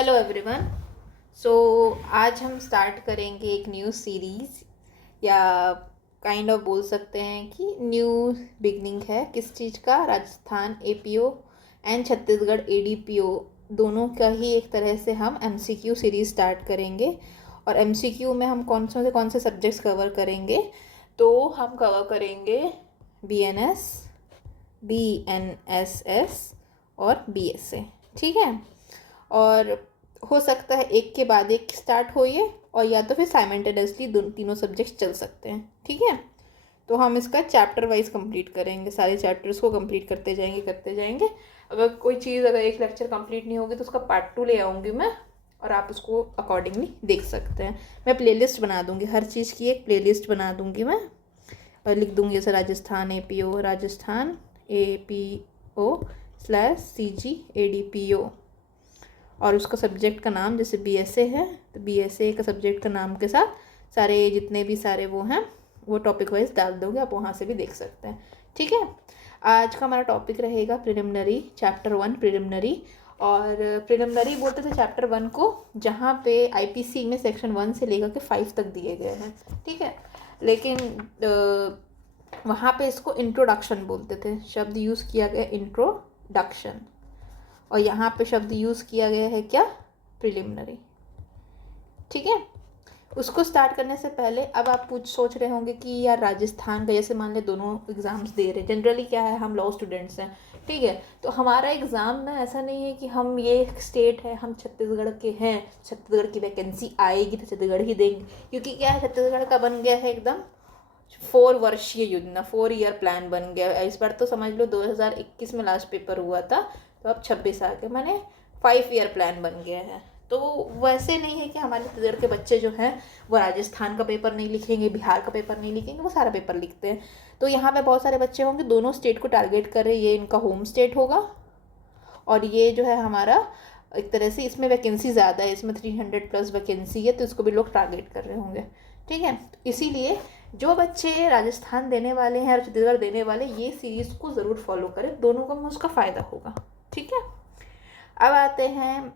Hello everyone. सो आज हम start करेंगे एक न्यू सीरीज़, या काइंड ऑफ बोल सकते हैं कि न्यू बिगनिंग है। किस चीज़ का? Rajasthan APO and Chhattisgarh ADPO दोनों का ही एक तरह से हम एमसीक्यू सीरीज़ स्टार्ट करेंगे। और एमसीक्यू में हम कौन से सब्जेक्ट्स कवर करेंगे? तो हम कवर करेंगे बीएनएस, बीएनएसएस और बीएसए। ठीक है। और हो सकता है एक के बाद एक स्टार्ट हो ये, और या तो फिर साइमल्टेनियसली तीनों सब्जेक्ट्स चल सकते हैं। ठीक है। तो हम इसका चैप्टर वाइज कंप्लीट करेंगे, सारे चैप्टर्स को कंप्लीट करते जाएंगे। अगर कोई चीज़ अगर एक लेक्चर कंप्लीट नहीं होगी तो उसका पार्ट 2 ले आऊँगी मैं, और आप उसको अकॉर्डिंगली देख सकते हैं। मैं प्लेलिस्ट बना दूँगी, हर चीज़ की एक प्लेलिस्ट बना दूँगी मैं, और लिख दूँगी जैसे राजस्थान एपीओ /CG/ADPO, और उसका सब्जेक्ट का नाम जैसे बीएसए है तो बीएसए का सब्जेक्ट का नाम के साथ सारे जितने भी सारे वो हैं वो टॉपिक वाइज डाल दोगे, आप वहाँ से भी देख सकते हैं। ठीक है। आज का हमारा टॉपिक रहेगा प्रिलिमिनरी, चैप्टर 1 प्रिलिमिनरी। और प्रिलिमिनरी बोलते थे चैप्टर 1 को, जहाँ पे आईपीसी में सेक्शन 1 से लेकर के 5 तक दिए गए हैं। ठीक है। लेकिन वहाँ पे इसको इंट्रोडक्शन बोलते थे, शब्द यूज़ किया गया इंट्रोडक्शन, और यहाँ पे शब्द यूज़ किया गया है क्या? प्रिलिमिनरी। ठीक है। उसको स्टार्ट करने से पहले अब आप सोच रहे होंगे कि यार राजस्थान का, जैसे मान ले दोनों एग्ज़ाम्स दे रहे, जनरली क्या है, हम लॉ स्टूडेंट्स हैं। ठीक है। तो हमारा एग्ज़ाम में ऐसा नहीं है कि हम ये स्टेट है, हम छत्तीसगढ़ के हैं, छत्तीसगढ़ की वैकेंसी आएगी तो छत्तीसगढ़ ही देंगे। क्योंकि क्या है, छत्तीसगढ़ का बन गया है एकदम 4 वर्षीय योजना, 4 ईयर प्लान बन गया। इस बार तो समझ लो 2021 में लास्ट पेपर हुआ था, तो अब 26 आ गए, माने 5 ईयर प्लान बन गया है। तो वैसे नहीं है कि हमारे छत्तीसगढ़ के बच्चे जो हैं वो राजस्थान का पेपर नहीं लिखेंगे, बिहार का पेपर नहीं लिखेंगे, वो सारा पेपर लिखते हैं। तो यहाँ पे बहुत सारे बच्चे होंगे दोनों स्टेट को टारगेट कर रहे हैं, ये इनका होम स्टेट होगा, और ये जो है हमारा एक तरह से इसमें वैकेंसी ज़्यादा है, इसमें 300+ वैकेंसी है, तो इसको भी लोग टारगेट कर रहे होंगे। ठीक है। तो इसीलिए जो बच्चे राजस्थान देने वाले हैं और छत्तीसगढ़ देने वाले, ये सीरीज़ को ज़रूर फॉलो करें, दोनों को में उसका फ़ायदा होगा। ठीक है। अब आते हैं,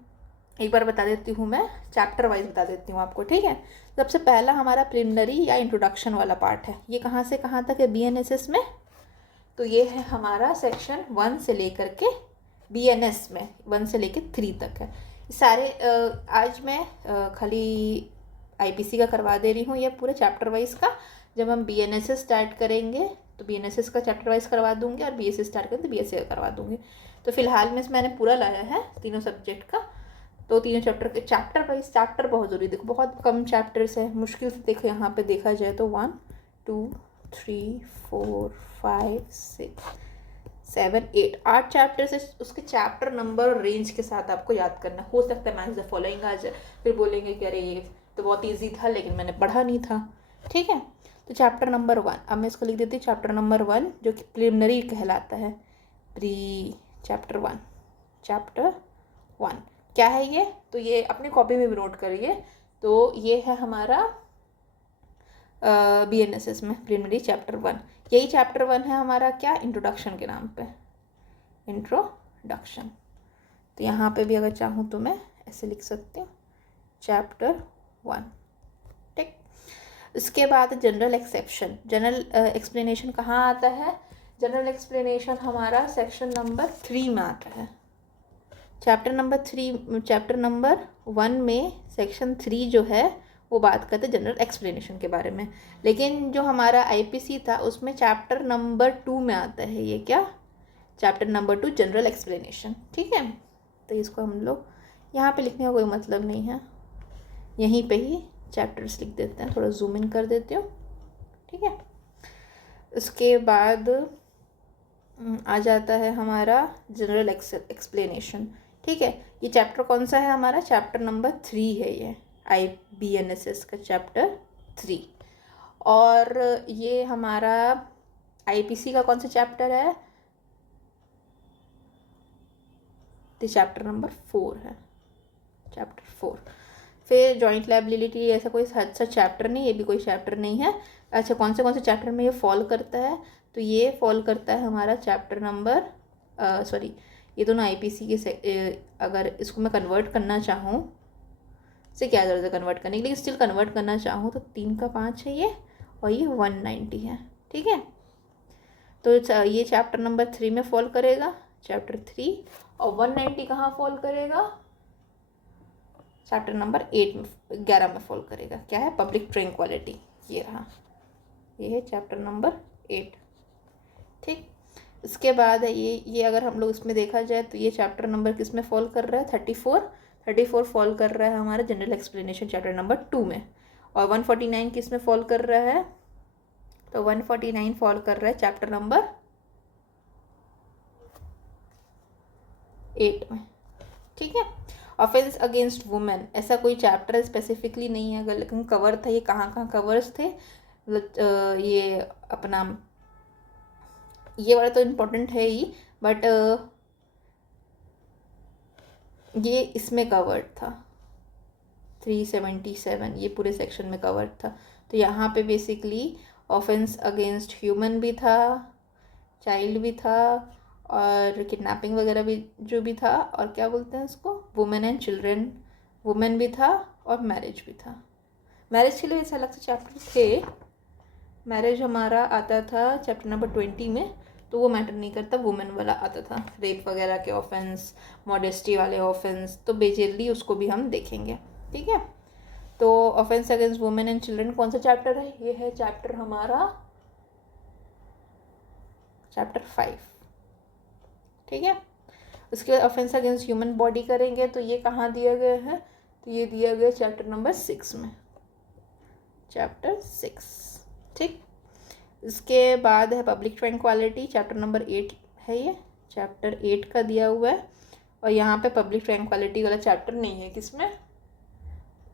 एक बार बता देती हूँ मैं, चैप्टर वाइज बता देती हूँ आपको। ठीक है। सबसे पहला हमारा प्रिलिमिनरी या इंट्रोडक्शन वाला पार्ट है। ये कहाँ से कहाँ तक है बीएनएसएस में? तो ये है हमारा सेक्शन 1 से लेकर के, बीएनएस में 1 से लेकर 3 तक है सारे। आज मैं खाली आईपीसी का करवा दे रही हूँ, ये पूरे चैप्टर वाइज का। जब हम बीएनएसएस स्टार्ट करेंगे तो बीएनएसएस का चैप्टर वाइज करवा दूंगी, और बीएसए स्टार्ट करेंगे तो बीएसए का करवा दूंगी। तो फिलहाल में मैंने पूरा लाया है तीनों सब्जेक्ट का, तो तीनों चैप्टर के चैप्टर वाइज, चैप्टर बहुत ज़रूरी, देखो बहुत कम चैप्टर्स है, मुश्किल से देखो यहाँ पे देखा जाए तो 1 2 3 4 5 6 7 8 चैप्टर्स है। उसके चैप्टर नंबर और रेंज के साथ आपको याद करना। हो सकता है मैथ्स द फॉलोइंग आ जाए, फिर बोलेंगे कि अरे ये तो बहुत ईजी था लेकिन मैंने पढ़ा नहीं था। ठीक है। तो चैप्टर नंबर 1, अब मैं इसको लिख देती हूँ चैप्टर नंबर 1, जो कि प्रिलिमिनरी कहलाता है। चैप्टर 1 क्या है ये? तो ये अपनी कॉपी में भी नोट करिए। तो ये है हमारा बीएनएसएस में प्रिलिमिनरी चैप्टर 1। यही चैप्टर 1 है हमारा क्या, इंट्रोडक्शन के नाम पे, इंट्रोडक्शन। तो यहाँ पे भी अगर चाहूँ तो मैं ऐसे लिख सकती हूँ, चैप्टर 1। ठीक। इसके बाद जनरल एक्सेप्शन, जनरल एक्सप्लेनेशन कहाँ आता है? जनरल एक्सप्लेनेशन हमारा सेक्शन नंबर 3 में आता है। चैप्टर नंबर 1 में सेक्शन 3 जो है वो बात करते हैं जनरल एक्सप्लेनेशन के बारे में। लेकिन जो हमारा आईपीसी था उसमें चैप्टर नंबर 2 में आता है ये क्या, चैप्टर नंबर 2 जनरल एक्सप्लेनेशन। ठीक है। तो इसको हम लोग यहाँ पे लिखने का कोई मतलब नहीं है, यहीं पे ही चैप्टर्स लिख देते हैं। थोड़ा जूम इन कर देती हूँ। ठीक है। उसके बाद आ जाता है हमारा जनरल एक्सप्लेनेशन। ठीक है। ये चैप्टर कौन सा है हमारा? चैप्टर नंबर 3 है ये, बीएनएसएस का चैप्टर 3। और ये हमारा आईपीसी का कौन सा चैप्टर है? तो चैप्टर नंबर 4 है, चैप्टर 4। फिर जॉइंट लायबिलिटी, ऐसा कोई अच्छा चैप्टर नहीं, ये भी कोई चैप्टर नहीं है। अच्छा, कौन से चैप्टर में ये फॉल करता है? तो ये फॉल करता है हमारा चैप्टर नंबर ये दोनों आईपीसी के अगर इसको मैं कन्वर्ट करना चाहूँ, से क्या ज़रूरत है कन्वर्ट करने के लिए, स्टिल कन्वर्ट करना चाहूँ तो 3 का 5 है ये, और ये 190 है। ठीक है, तो ये चैप्टर नंबर 3 में फॉल करेगा, चैप्टर 3, और 190 कहाँ फॉल करेगा, चैप्टर नंबर 8 में 11 में फॉल करेगा। क्या है, पब्लिक ट्रैंक्विलिटी, ये रहा, ये है चैप्टर नंबर 8। ठीक, इसके बाद है ये अगर हम लोग इसमें देखा जाए तो ये चैप्टर नंबर किस में फॉल कर रहा है, 34 फॉल कर रहा है हमारा जनरल एक्सप्लेनेशन चैप्टर नंबर 2 में, और 149 किस में फॉल कर रहा है, तो 149 फॉल कर रहा है चैप्टर नंबर 8 में। ठीक है, ऑफेंस अगेंस्ट वुमेन ऐसा कोई चैप्टर स्पेसिफिकली नहीं है, अगर लेकिन कवर था, ये कहाँ कहाँ कवर्स थे, ये अपना ये वाला तो इम्पोर्टेंट है ही, बट ये इसमें कवर्ड था 377, ये पूरे सेक्शन में कवर्ड था। तो यहाँ पे बेसिकली ऑफेंस अगेंस्ट ह्यूमन भी था, चाइल्ड भी था, और किडनैपिंग वगैरह भी जो भी था, और क्या बोलते हैं उसको, वुमेन एंड चिल्ड्रन, वुमेन भी था, और मैरिज भी था। मैरिज के लिए ऐसा अलग से चैप्टर थे, मैरिज हमारा आता था चैप्टर नंबर 20 में, तो वो मैटर नहीं करता, वुमेन वाला आता था, रेप वगैरह के ऑफेंस, मॉडेस्टी वाले ऑफेंस, तो बेसिकली उसको भी हम देखेंगे। ठीक है, तो offence against women and children कौन सा चैप्टर है, ये है चैप्टर हमारा चैप्टर 5। ठीक है, उसके बाद ऑफेंस अगेंस्ट ह्यूमन बॉडी करेंगे, तो ये कहाँ दिया गया है, तो ये दिया गया चैप्टर नंबर 6 में, चैप्टर 6। ठीक, इसके बाद है पब्लिक ट्रैंक्विलिटी, चैप्टर नंबर 8 है, ये चैप्टर 8 का दिया हुआ है, और यहाँ पे पब्लिक ट्रैंक्विलिटी वाला चैप्टर नहीं है, किसमें,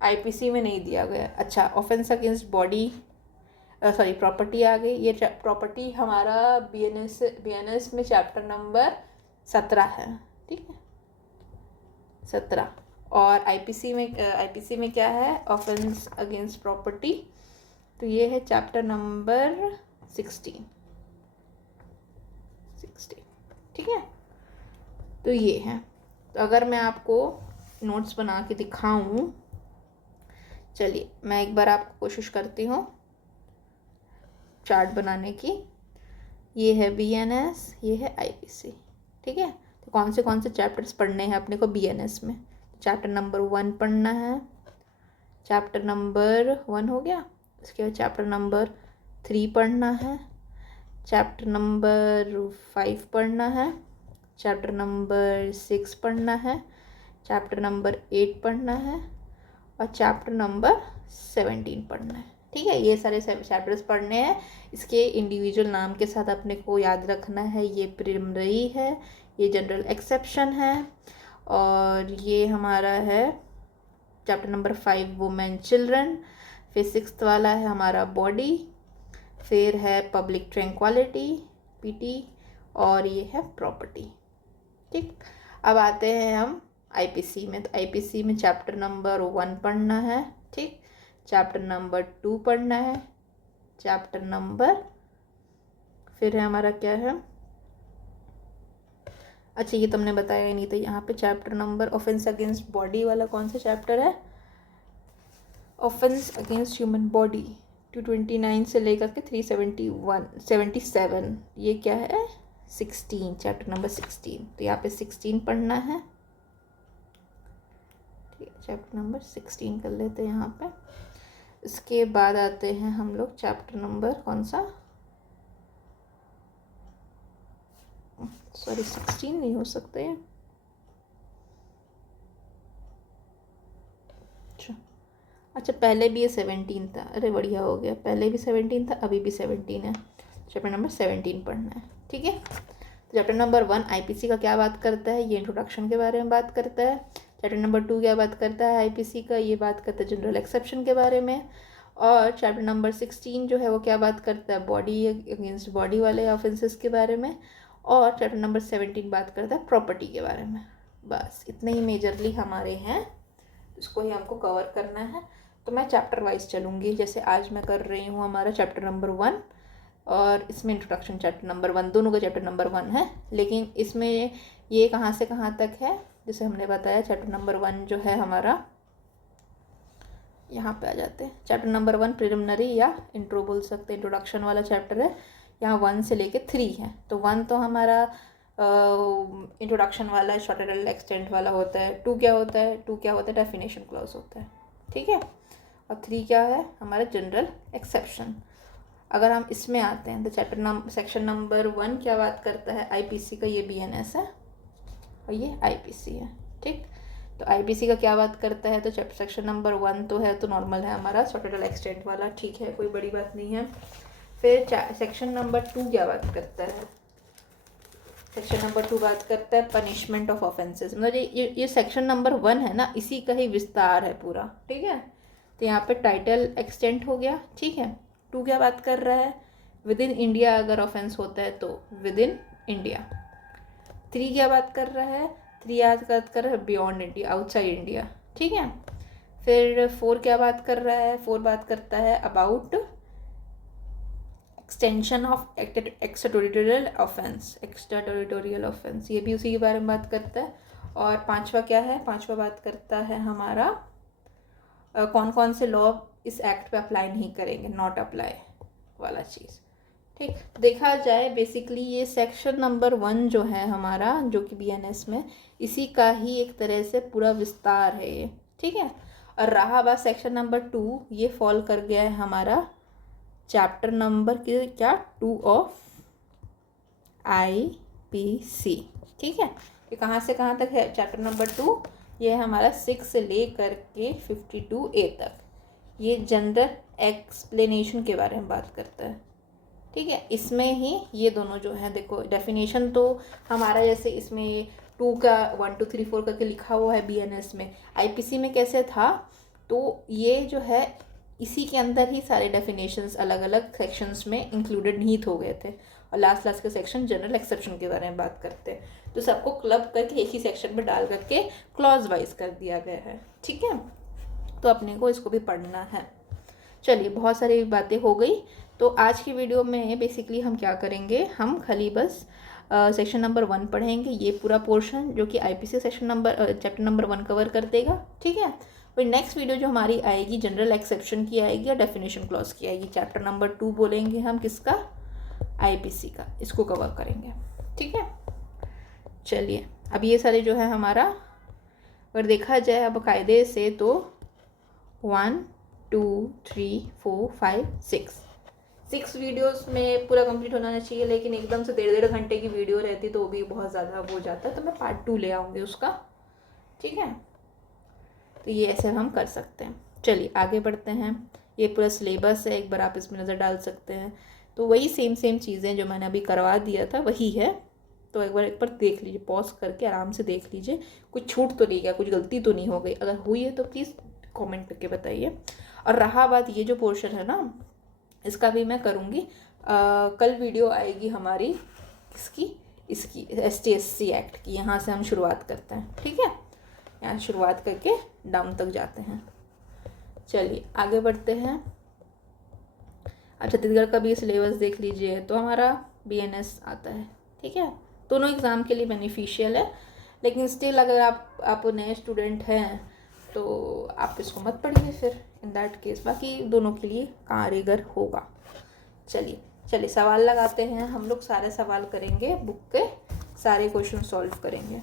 आईपीसी में नहीं दिया गया। अच्छा, offence against body sorry property आ गई, ये प्रॉपर्टी हमारा बीएनएस में चैप्टर नंबर 17 है। ठीक है, 17, और आईपीसी में क्या है, ऑफेंस अगेंस्ट प्रॉपर्टी, तो ये है चैप्टर नंबर 16। ठीक है, तो ये है। तो अगर मैं आपको नोट्स बना के दिखाऊं, चलिए मैं एक बार आपको कोशिश करती हूँ चार्ट बनाने की। ये है बीएनएस, ये है आईपीसी। ठीक है, तो कौन से चैप्टर्स पढ़ने हैं अपने को बीएनएस में, चैप्टर नंबर 1 पढ़ना है, चैप्टर नंबर 1 हो गया, इसके बाद चैप्टर नंबर 3 पढ़ना है, चैप्टर नंबर 5 पढ़ना है, चैप्टर नंबर 6 पढ़ना है, चैप्टर नंबर 8 पढ़ना है, और चैप्टर नंबर 17 पढ़ना है। ठीक है, ये सारे चैप्टर्स पढ़ने हैं, इसके इंडिविजुअल नाम के साथ अपने को याद रखना है। ये प्रिलिमिनरी है, ये जनरल एक्सेप्शन है, और ये हमारा है चैप्टर नंबर 5 वुमेन चिल्ड्रन, फिर 6th वाला है हमारा बॉडी, फिर है पब्लिक ट्रैंक्विलिटी पीटी, और ये है प्रॉपर्टी। ठीक, अब आते हैं हम आईपीसी में। तो आईपीसी में चैप्टर नंबर 1 पढ़ना है, ठीक, चैप्टर नंबर 2 पढ़ना है, चैप्टर नंबर फिर है हमारा क्या है, अच्छा ये तुमने बताया ही नहीं, तो यहाँ पे chapter number offence against body वाला कौन सा चैप्टर है, ऑफेंस अगेंस्ट ह्यूमन बॉडी 229 से लेकर के 377, ये क्या है 16, चैप्टर नंबर 16। तो यहाँ पे 16 पढ़ना है, ठीक है, चैप्टर नंबर 16 कर लेते हैं यहाँ पे। इसके बाद आते हैं हम लोग चैप्टर नंबर कौन सा, सॉरी 16 नहीं हो सकते, अच्छा पहले भी ये 17 था, अरे बढ़िया हो गया, पहले भी 17 था, अभी भी 17 है, चैप्टर नंबर 17 पढ़ना है। ठीक है, तो चैप्टर नंबर 1 आईपीसी का क्या बात करता है, ये इंट्रोडक्शन के बारे में बात करता है। चैप्टर नंबर 2 क्या बात करता है आईपीसी का, ये बात करता है जनरल एक्सेप्शन के बारे में। और चैप्टर नंबर 16 जो है वो क्या बात करता है, बॉडी अगेंस्ट बॉडी वाले ऑफेंसेस के बारे में। और चैप्टर नंबर 17 बात करता है प्रॉपर्टी के बारे में। बस इतने ही मेजरली हमारे हैं, इसको ही हमको कवर करना है। तो मैं चैप्टर वाइज चलूँगी, जैसे आज मैं कर रही हूँ हमारा चैप्टर नंबर 1, और इसमें इंट्रोडक्शन चैप्टर नंबर 1, दोनों का चैप्टर नंबर 1 है, लेकिन इसमें ये कहाँ से कहाँ तक है, जैसे हमने बताया चैप्टर नंबर 1 जो है हमारा, यहाँ पे आ जाते हैं। चैप्टर नंबर 1 प्रिलिमिनरी या इंट्रो बोल सकते हैं, इंट्रोडक्शन वाला चैप्टर है। यहाँ 1 से लेके 3 है। तो 1 तो हमारा इंट्रोडक्शन वाला शॉर्ट एंड एक्सटेंट वाला होता है। 2 क्या होता है, 2 क्या होता है, डेफिनेशन क्लॉज होता है, ठीक है। और 3 क्या है हमारा, जनरल एक्सेप्शन। अगर हम इसमें आते हैं तो सेक्शन नंबर 1 क्या बात करता है, आईपीसी का, ये बीएनएस है और ये आईपीसी है, ठीक। तो आईपीसी का क्या बात करता है, तो सेक्शन नंबर 1 तो है, तो नॉर्मल है हमारा, शॉर्ट एंड एक्सटेंट वाला, ठीक है, कोई बड़ी बात नहीं है। फिर सेक्शन नंबर 2 क्या बात करता है, सेक्शन नंबर 2 बात करता है पनिशमेंट ऑफ ऑफेंसेस। मतलब ये सेक्शन नंबर 1 है ना, इसी का ही विस्तार है पूरा, ठीक है। तो यहाँ पे टाइटल एक्सटेंट हो गया, ठीक है। 2 क्या बात कर रहा है, विद इन इंडिया अगर ऑफेंस होता है तो विद इन इंडिया। 3 क्या बात कर रहा है, 3 बात कर रहा है बियॉन्ड इंडिया, आउटसाइड इंडिया, ठीक है। फिर 4 क्या बात कर रहा है, 4 बात करता है अबाउट एक्सटेंशन ऑफ एक्स्ट्राटेरिटोरियल ऑफेंस, ये भी उसी के बारे में बात करता है। और 5वां क्या है, 5वां बात करता है हमारा कौन कौन से लॉ इस एक्ट पे अप्लाई नहीं करेंगे, नॉट अप्लाई वाला चीज़, ठीक। देखा जाए बेसिकली ये सेक्शन नंबर 1 जो है हमारा, जो कि बीएनएस में, इसी का ही एक तरह से पूरा विस्तार है ये, ठीक है। और रहा बात सेक्शन नंबर 2, ये फॉल कर गया है हमारा चैप्टर नंबर के क्या 2 ऑफ आईपीसी, ठीक है। ये कहाँ से कहाँ तक है चैप्टर नंबर 2, ये हमारा 6 से ले करके 52A तक। ये जनरल एक्सप्लेनेशन के बारे में बात करता है, ठीक है। इसमें ही ये दोनों जो है, देखो डेफिनेशन तो हमारा जैसे इसमें 2 का 1 2 3 4 करके लिखा हुआ है बीएनएस में, आईपीसी में कैसे था, तो ये जो है इसी के अंदर ही सारे डेफिनेशंस अलग अलग सेक्शंस में इंक्लूडेड निहित हो गए थे। और लास्ट के सेक्शन जनरल एक्सेप्शन के बारे में बात करते हैं, तो सबको क्लब करके एक ही सेक्शन में डाल करके क्लॉज वाइज कर दिया गया है, ठीक है। तो अपने को इसको भी पढ़ना है। चलिए, बहुत सारी बातें हो गई। तो आज की वीडियो में बेसिकली हम क्या करेंगे, हम खाली बस सेक्शन नंबर 1 पढ़ेंगे, ये पूरा पोर्शन जो कि आईपीसी चैप्टर नंबर 1 कवर कर देगा, ठीक है। और नेक्स्ट वीडियो जो हमारी आएगी जनरल एक्सेप्शन की आएगी और डेफिनेशन क्लॉज की आएगी। चैप्टर नंबर 2 बोलेंगे हम किसका, आईपीसी का, इसको कवर करेंगे, ठीक है। चलिए, अब ये सारे जो है हमारा अगर देखा जाए अब कायदे से, तो 1 2 3 4 5 6 वीडियोस में पूरा कंप्लीट होना चाहिए, लेकिन एकदम से 1.5 घंटे की वीडियो रहती तो वो भी बहुत ज़्यादा हो जाता है, तो मैं पार्ट 2 ले आऊँगी उसका, ठीक है। तो ये ऐसे हम कर सकते हैं। चलिए आगे बढ़ते हैं। ये पूरा सिलेबस है, एक बार आप इसमें नज़र डाल सकते हैं। तो वही सेम चीज़ें जो मैंने अभी करवा दिया था वही है, तो एक बार देख लीजिए, पॉज करके आराम से देख लीजिए, कुछ छूट तो नहीं गया, कुछ गलती तो नहीं हो गई। अगर हुई है तो प्लीज़ कमेंट करके बताइए। और रहा बात ये जो पोर्शन है ना, इसका भी मैं करूँगी, कल वीडियो आएगी हमारी इसकी ST/SC एक्ट की, यहाँ से हम शुरुआत करते हैं, ठीक है। यहाँ शुरुआत करके डाउन तक जाते हैं। चलिए आगे बढ़ते हैं। अब छत्तीसगढ़ का भी सिलेबस देख लीजिए, तो हमारा बीएनएस आता है, ठीक है। दोनों एग्ज़ाम के लिए बेनिफिशियल है, लेकिन स्टिल अगर आप नए स्टूडेंट हैं तो आप इसको मत पढ़िए फिर, इन दैट केस बाकी दोनों के लिए कारगर होगा। चलिए सवाल लगाते हैं हम लोग, सारे सवाल करेंगे, बुक के सारे क्वेश्चन सॉल्व करेंगे।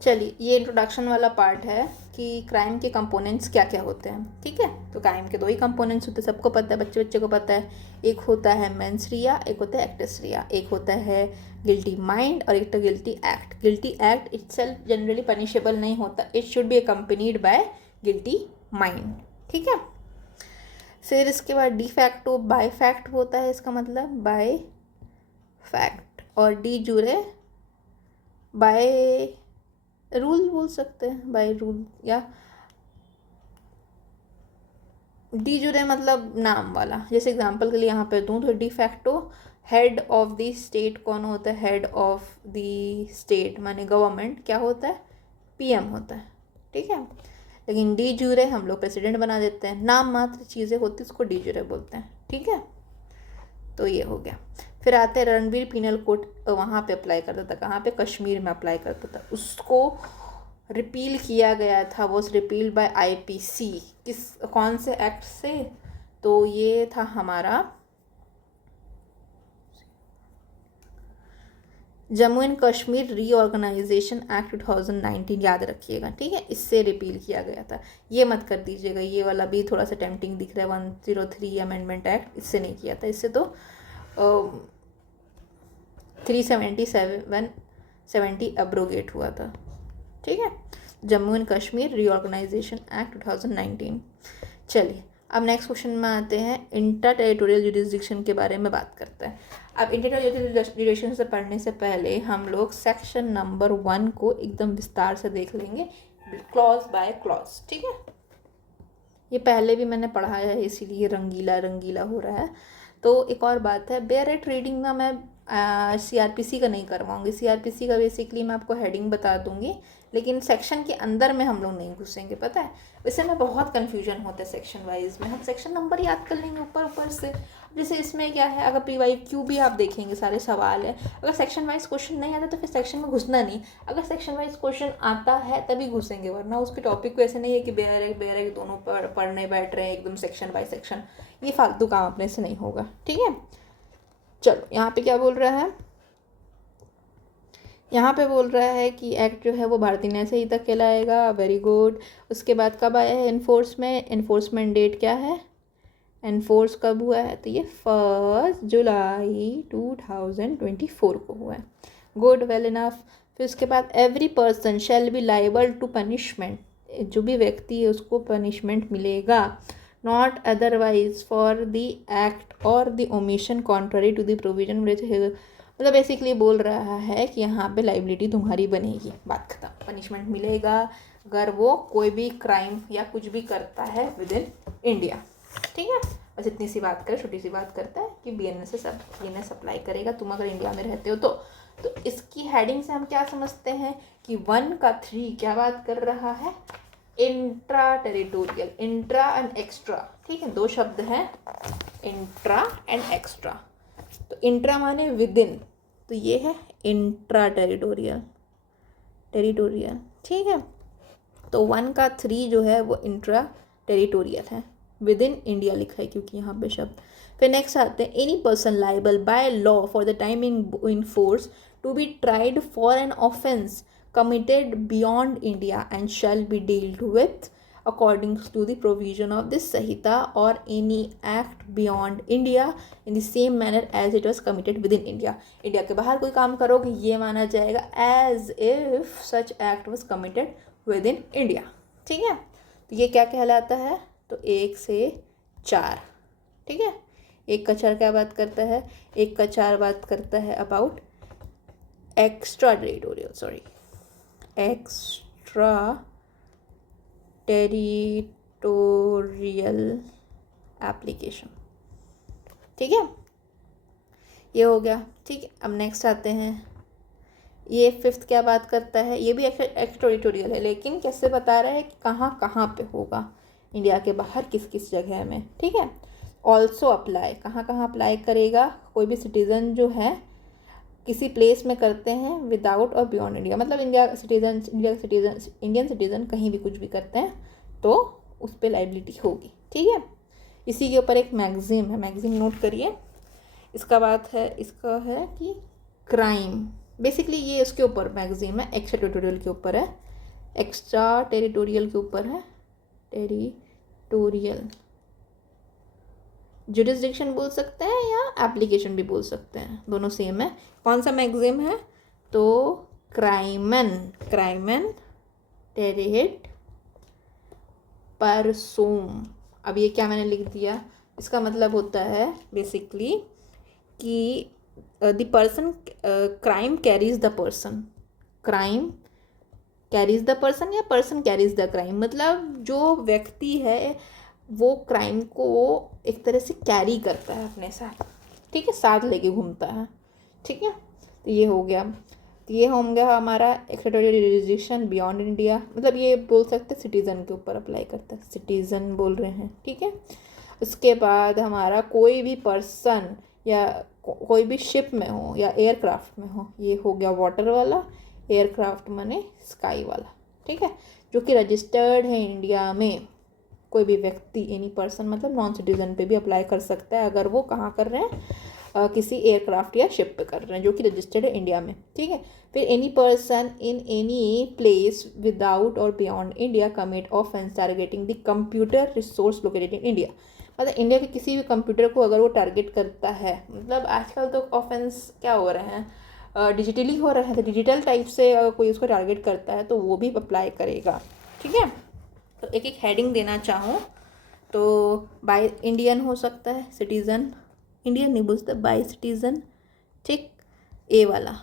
चलिए, ये इंट्रोडक्शन वाला पार्ट है कि क्राइम के कंपोनेंट्स क्या क्या होते हैं, ठीक है। तो क्राइम के 2 ही कंपोनेंट्स होते हैं, सबको पता है, बच्चे को पता है। एक होता है मेंस रिया, एक होता है एक्टस रिया, एक होता है गिल्टी माइंड और एक तो guilty act. Guilty act itself generally punishable नहीं होता, it should be accompanied by guilty mind, ठीक है। फिर इसके बाद डी फैक्टो बाय फैक्ट होता है, इसका मतलब बाय फैक्ट, और डी जूरे बाय रूल बोल सकते हैं, बाय रूल, या डी जुरे मतलब नाम वाला। जैसे एग्जांपल के लिए यहाँ पे दूँ तो de facto head of the state कौन होता है, हेड ऑफ द स्टेट माने गवर्नमेंट क्या होता है, पीएम होता है, ठीक है। लेकिन डी जूरे हम लोग प्रेसिडेंट बना देते हैं, नाम मात्र चीज़ें होती हैं, उसको डी जूरे बोलते हैं, ठीक है। तो ये हो गया। फिर आते हैं रणवीर पीनल कोड, वहाँ पे अप्लाई करता था, कहाँ पे, कश्मीर में अप्लाई करता था, उसको रिपील किया गया था, वॉज रिपील बाय आईपीसी, किस कौन से एक्ट से, तो ये था हमारा Jammu and Kashmir reorganisation act 2019, याद रखिएगा, ठीक है, इससे रिपील किया गया था। ये मत कर दीजिएगा, ये वाला भी थोड़ा सा टेम्पटिंग दिख रहा है, 103 अमेंडमेंट एक्ट, इससे नहीं किया था, इससे तो 370 अब्रोगेट हुआ था, ठीक है। Jammu and Kashmir reorganisation act 2019। चलिए अब नेक्स्ट क्वेश्चन में आते हैं, इंटर टेरिटोरियल जुरिस्डिक्शन के बारे में बात करते हैं। अब इंटर टेरिटोरियल जुरिस्डिक्शन से पढ़ने से पहले हम लोग सेक्शन नंबर 1 को एकदम विस्तार से देख लेंगे, क्लॉज बाय क्लॉज, ठीक है। ये पहले भी मैंने पढ़ाया है, इसीलिए रंगीला रंगीला हो रहा है। तो एक और बात है, बेयरेट रीडिंग ना मैं सीआरपीसी का नहीं करवाऊंगी, सीआरपीसी का बेसिकली मैं आपको हेडिंग बता दूंगी, लेकिन सेक्शन के अंदर में हम लोग नहीं घुसेंगे, पता है, वैसे में बहुत कन्फ्यूजन होता है सेक्शन वाइज में, हम सेक्शन नंबर याद कर लेंगे ऊपर ऊपर से। जैसे इसमें क्या है, अगर PYQ भी आप देखेंगे, सारे सवाल है, अगर सेक्शन वाइज क्वेश्चन नहीं आता तो फिर सेक्शन में घुसना नहीं, अगर सेक्शन वाइज क्वेश्चन आता है तभी घुसेंगे, वरना उसके टॉपिक को ऐसे नहीं है कि बेयर दोनों पढ़ने बैठ रहे हैं एकदम सेक्शन बाय सेक्शन, ये फालतू काम अपने से नहीं होगा, ठीक है। चलो यहाँ पे क्या बोल रहा है, यहाँ पे बोल रहा है कि एक्ट जो है वो भारतीय न्याय संहिता कहलाएगा, वेरी गुड। उसके बाद कब आया है एनफोर्समेंट डेट क्या है, एनफोर्स कब हुआ है, तो ये 1 जुलाई 2024 को हुआ है, गुड, वेल इनफ। फिर उसके बाद every person shall be liable to punishment, जो भी व्यक्ति है उसको पनिशमेंट मिलेगा, not otherwise for the act और the omission contrary to the provision, मतलब बेसिकली बोल रहा है कि यहाँ पे लाइबिलिटी तुम्हारी बनेगी, बात खत्म, पनिशमेंट मिलेगा अगर वो कोई भी क्राइम या कुछ भी करता है विद इन इंडिया, ठीक है। बस इतनी सी बात करें, छोटी सी बात करता है कि BNS अप्लाई करेगा तुम अगर इंडिया में रहते हो तो इसकी हेडिंग से हम क्या समझते हैं कि 1 का 3 क्या बात कर रहा है, intra territorial, intra and extra, ठीक है, 2 शब्द हैं, इंट्रा एंड एक्स्ट्रा। तो इंट्रा माने विद इन, तो ये है इंट्रा टेरिटोरियल, ठीक है। तो 1 का 3 जो है वो इंट्रा टेरिटोरियल है, विद इन इंडिया लिखा है क्योंकि यहाँ पे शब्द। फिर नेक्स्ट आते हैं, any person liable by law for the time in force to be tried for an offence committed beyond India and shall be dealt with according to the provision of this Sahita or any act beyond India in the same manner as it was committed within India. India के बाहर कोई काम करोगे ये माना जाएगा as if such act was committed within India, ठीक है। तो ये क्या कहलाता है, तो 1 से 4, ठीक है। 1 का 4 क्या बात करता है, 1 का 4 बात करता है अबाउट एक्स्ट्रा टेरिटोरियल एप्लीकेशन, ठीक है, ये हो गया, ठीक है। अब नेक्स्ट आते हैं, ये 5th क्या बात करता है, ये भी एक्सटेरिटोरियल है, लेकिन कैसे बता रहा है कि कहाँ पे होगा, इंडिया के बाहर किस किस जगह में, ठीक है। ऑल्सो अप्लाई, कहाँ अप्लाई करेगा, कोई भी सिटीज़न जो है किसी प्लेस में करते हैं विदाउट और बियॉन्ड इंडिया, मतलब इंडियन सिटीजन कहीं भी कुछ भी करते हैं तो उस पर लाइबिलिटी होगी, ठीक है। इसी के ऊपर एक मैगजीन है, मैगजीन नोट करिए, इसका है कि क्राइम, बेसिकली ये इसके ऊपर मैगजीन है, एक्स्ट्रा टेरिटोरियल के ऊपर है, टेरिटोरियल जुरिस्डिक्शन बोल सकते हैं या एप्लीकेशन भी बोल सकते हैं, दोनों सेम है। कौन सा मैगजीन है, तो क्राइमन टेरिट परसोम। अब ये क्या मैंने लिख दिया, इसका मतलब होता है बेसिकली कि the person, crime carries the person, या पर्सन कैरीज द क्राइम, मतलब जो व्यक्ति है वो क्राइम को एक तरह से कैरी करता है अपने साथ, ठीक है, साथ लेके घूमता है, ठीक है। तो ये हो गया, तो ये हो गया हमारा एक्सटेरिटोरियल जुरिस्डिक्शन बियॉन्ड इंडिया, मतलब ये बोल सकते हैं सिटीज़न के ऊपर अप्लाई करता है, सिटीज़न बोल रहे हैं, ठीक है। उसके बाद हमारा कोई भी पर्सन या कोई भी शिप में हो या एयरक्राफ्ट में हो, ये हो गया वाटर वाला, एयरक्राफ्ट माने स्काई वाला, ठीक है, जो कि रजिस्टर्ड है इंडिया में। कोई भी व्यक्ति, एनी पर्सन मतलब नॉन सिटीजन पे भी अप्लाई कर सकता है अगर वो कहाँ कर रहे हैं, किसी एयरक्राफ्ट या शिप पे कर रहे हैं जो कि रजिस्टर्ड है इंडिया में, ठीक है। फिर any person in any place without और beyond India commit offence targeting the computer resource located in India. मतलब इंडिया के किसी भी कंप्यूटर को अगर वो टारगेट करता है, मतलब आजकल तो ऑफेंस क्या हो रहे हैं, डिजिटली हो रहे हैं, तो डिजिटल टाइप से अगर कोई उसको टारगेट करता है तो वो भी अप्लाई करेगा, ठीक है। तो एक एक हेडिंग देना चाहूँ तो बाय इंडियन हो सकता है, सिटीज़न, इंडियन नहीं बोलते, बाय सिटीज़न, ठीक। ए वाला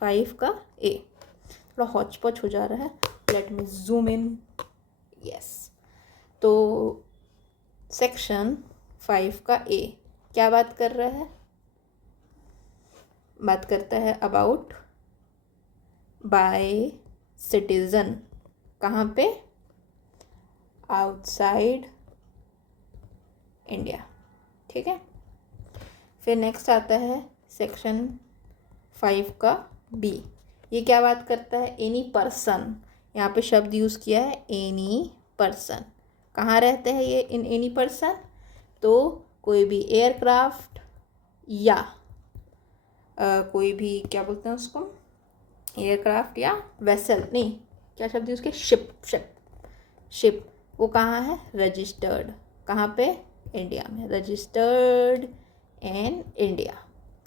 5 का ए, थोड़ा हॉच पॉच हो जा रहा है, let me zoom in, yes. तो सेक्शन 5 का ए क्या बात कर रहा है, बात करता है अबाउट बाय सिटीज़न, कहाँ पे, आउटसाइड इंडिया, ठीक है। फिर नेक्स्ट आता है सेक्शन 5 का बी, ये क्या बात करता है, एनी पर्सन, यहाँ पे शब्द यूज़ किया है एनी पर्सन, कहाँ रहते हैं ये इन एनी पर्सन, तो कोई भी एयरक्राफ्ट या कोई भी क्या बोलते हैं उसको, एयरक्राफ्ट या वेसल, नहीं क्या शब्द यूज़ किया, शिप, शिप वो कहाँ है, रजिस्टर्ड, कहाँ पे, इंडिया में, रजिस्टर्ड इन इंडिया,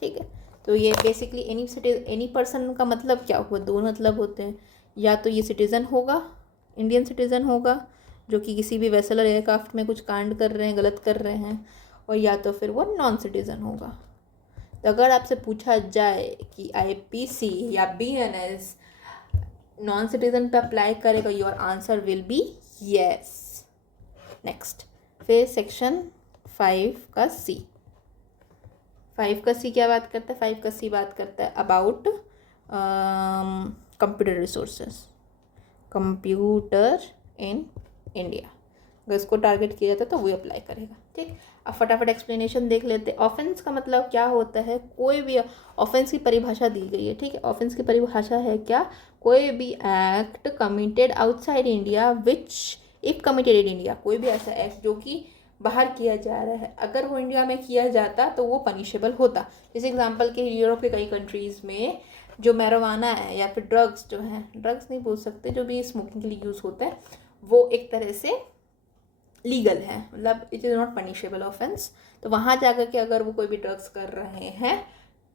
ठीक है। तो ये बेसिकली एनी पर्सन का मतलब क्या हुआ, दो मतलब होते हैं, या तो ये सिटीज़न होगा, इंडियन सिटीज़न होगा जो कि किसी भी वेसल और एयरक्राफ्ट में कुछ कांड कर रहे हैं, गलत कर रहे हैं, और या तो फिर वो नॉन सिटीज़न होगा। तो अगर आपसे पूछा जाए कि आईपीसी या बीएनएस नॉन सिटीजन पे अप्लाई करेगा, your answer will be yes. Next, फिर सेक्शन 5 का सी, 5 का सी क्या बात करता है, 5 का सी बात करता है about computer resources, computer in India, अगर इसको टारगेट किया जाता है तो वो अप्लाई करेगा, ठीक। अब फटाफट एक्सप्लेनेशन देख लेते हैं। ऑफेंस का मतलब क्या होता है, कोई भी ऑफेंस की परिभाषा दी गई है, ठीक है। ऑफेंस की परिभाषा है क्या, कोई भी act committed outside India which if committed in India, कोई भी ऐसा एक्ट जो कि बाहर किया जा रहा है, अगर वो इंडिया में किया जाता तो वो पनिशेबल होता। जैसे एग्जांपल के यूरोप के कई कंट्रीज़ में जो मैरिजुआना है या फिर ड्रग्स जो हैं, ड्रग्स नहीं बोल सकते, जो भी स्मोकिंग के लिए यूज़ होता है, वो एक तरह से लीगल है, मतलब it is not punishable offence. तो वहाँ जाकर के अगर वो कोई भी ड्रग्स कर रहे हैं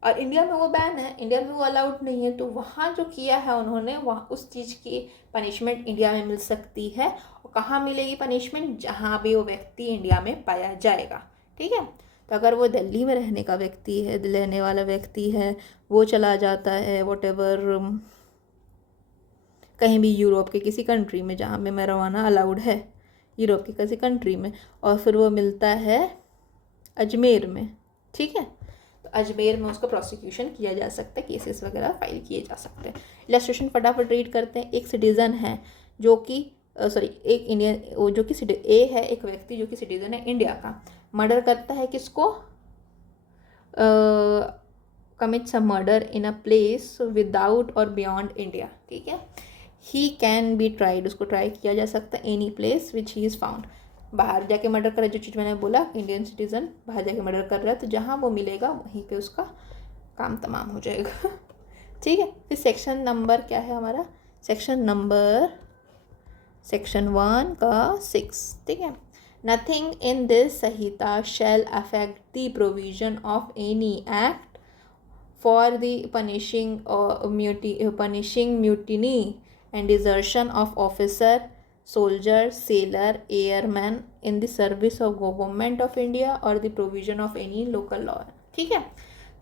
और इंडिया में वो बैन है, इंडिया में वो अलाउड नहीं है, तो वहाँ जो किया है उन्होंने, वहाँ उस चीज़ की पनिशमेंट इंडिया में मिल सकती है। और कहाँ मिलेगी पनिशमेंट, जहाँ भी वो व्यक्ति इंडिया में पाया जाएगा, ठीक है। तो अगर वो दिल्ली में रहने का व्यक्ति है, रहने वाला व्यक्ति है, वो चला जाता है वॉटेवर कहीं भी यूरोप के किसी कंट्री में जहाँ में मैरिजुआना अलाउड है, यूरोप की किसी कंट्री में, और फिर वो मिलता है अजमेर में, ठीक है, तो अजमेर में उसको प्रोसिक्यूशन किया जा सकता है, केसेस वगैरह फाइल किए जा सकते हैं। इलस्ट्रेशन फटाफट रीड करते हैं। एक सिटीज़न है जो कि एक इंडियन, वो जो कि ए है, एक व्यक्ति जो कि सिटीज़न है इंडिया का, मर्डर करता है किसको, commits a murder in a place without और बियॉन्ड इंडिया, ठीक है। ही कैन बी ट्राइड, उसको ट्राई किया जा सकता है any place which he is found, बाहर जाके मर्डर कर रहा है, जो चीज़ मैंने बोला, इंडियन सिटीज़न बाहर जाके मर्डर कर रहा है, तो जहाँ वो मिलेगा वहीं पे उसका काम तमाम हो जाएगा, ठीक है। फिर सेक्शन नंबर क्या है हमारा, सेक्शन नंबर सेक्शन 1 का 6, ठीक है। Nothing in this Sanhita shall affect the provision of any act for the punishing mutiny and desertion of officer, soldier, sailor, airman in the service of government of India or the provision of any local law, ठीक है।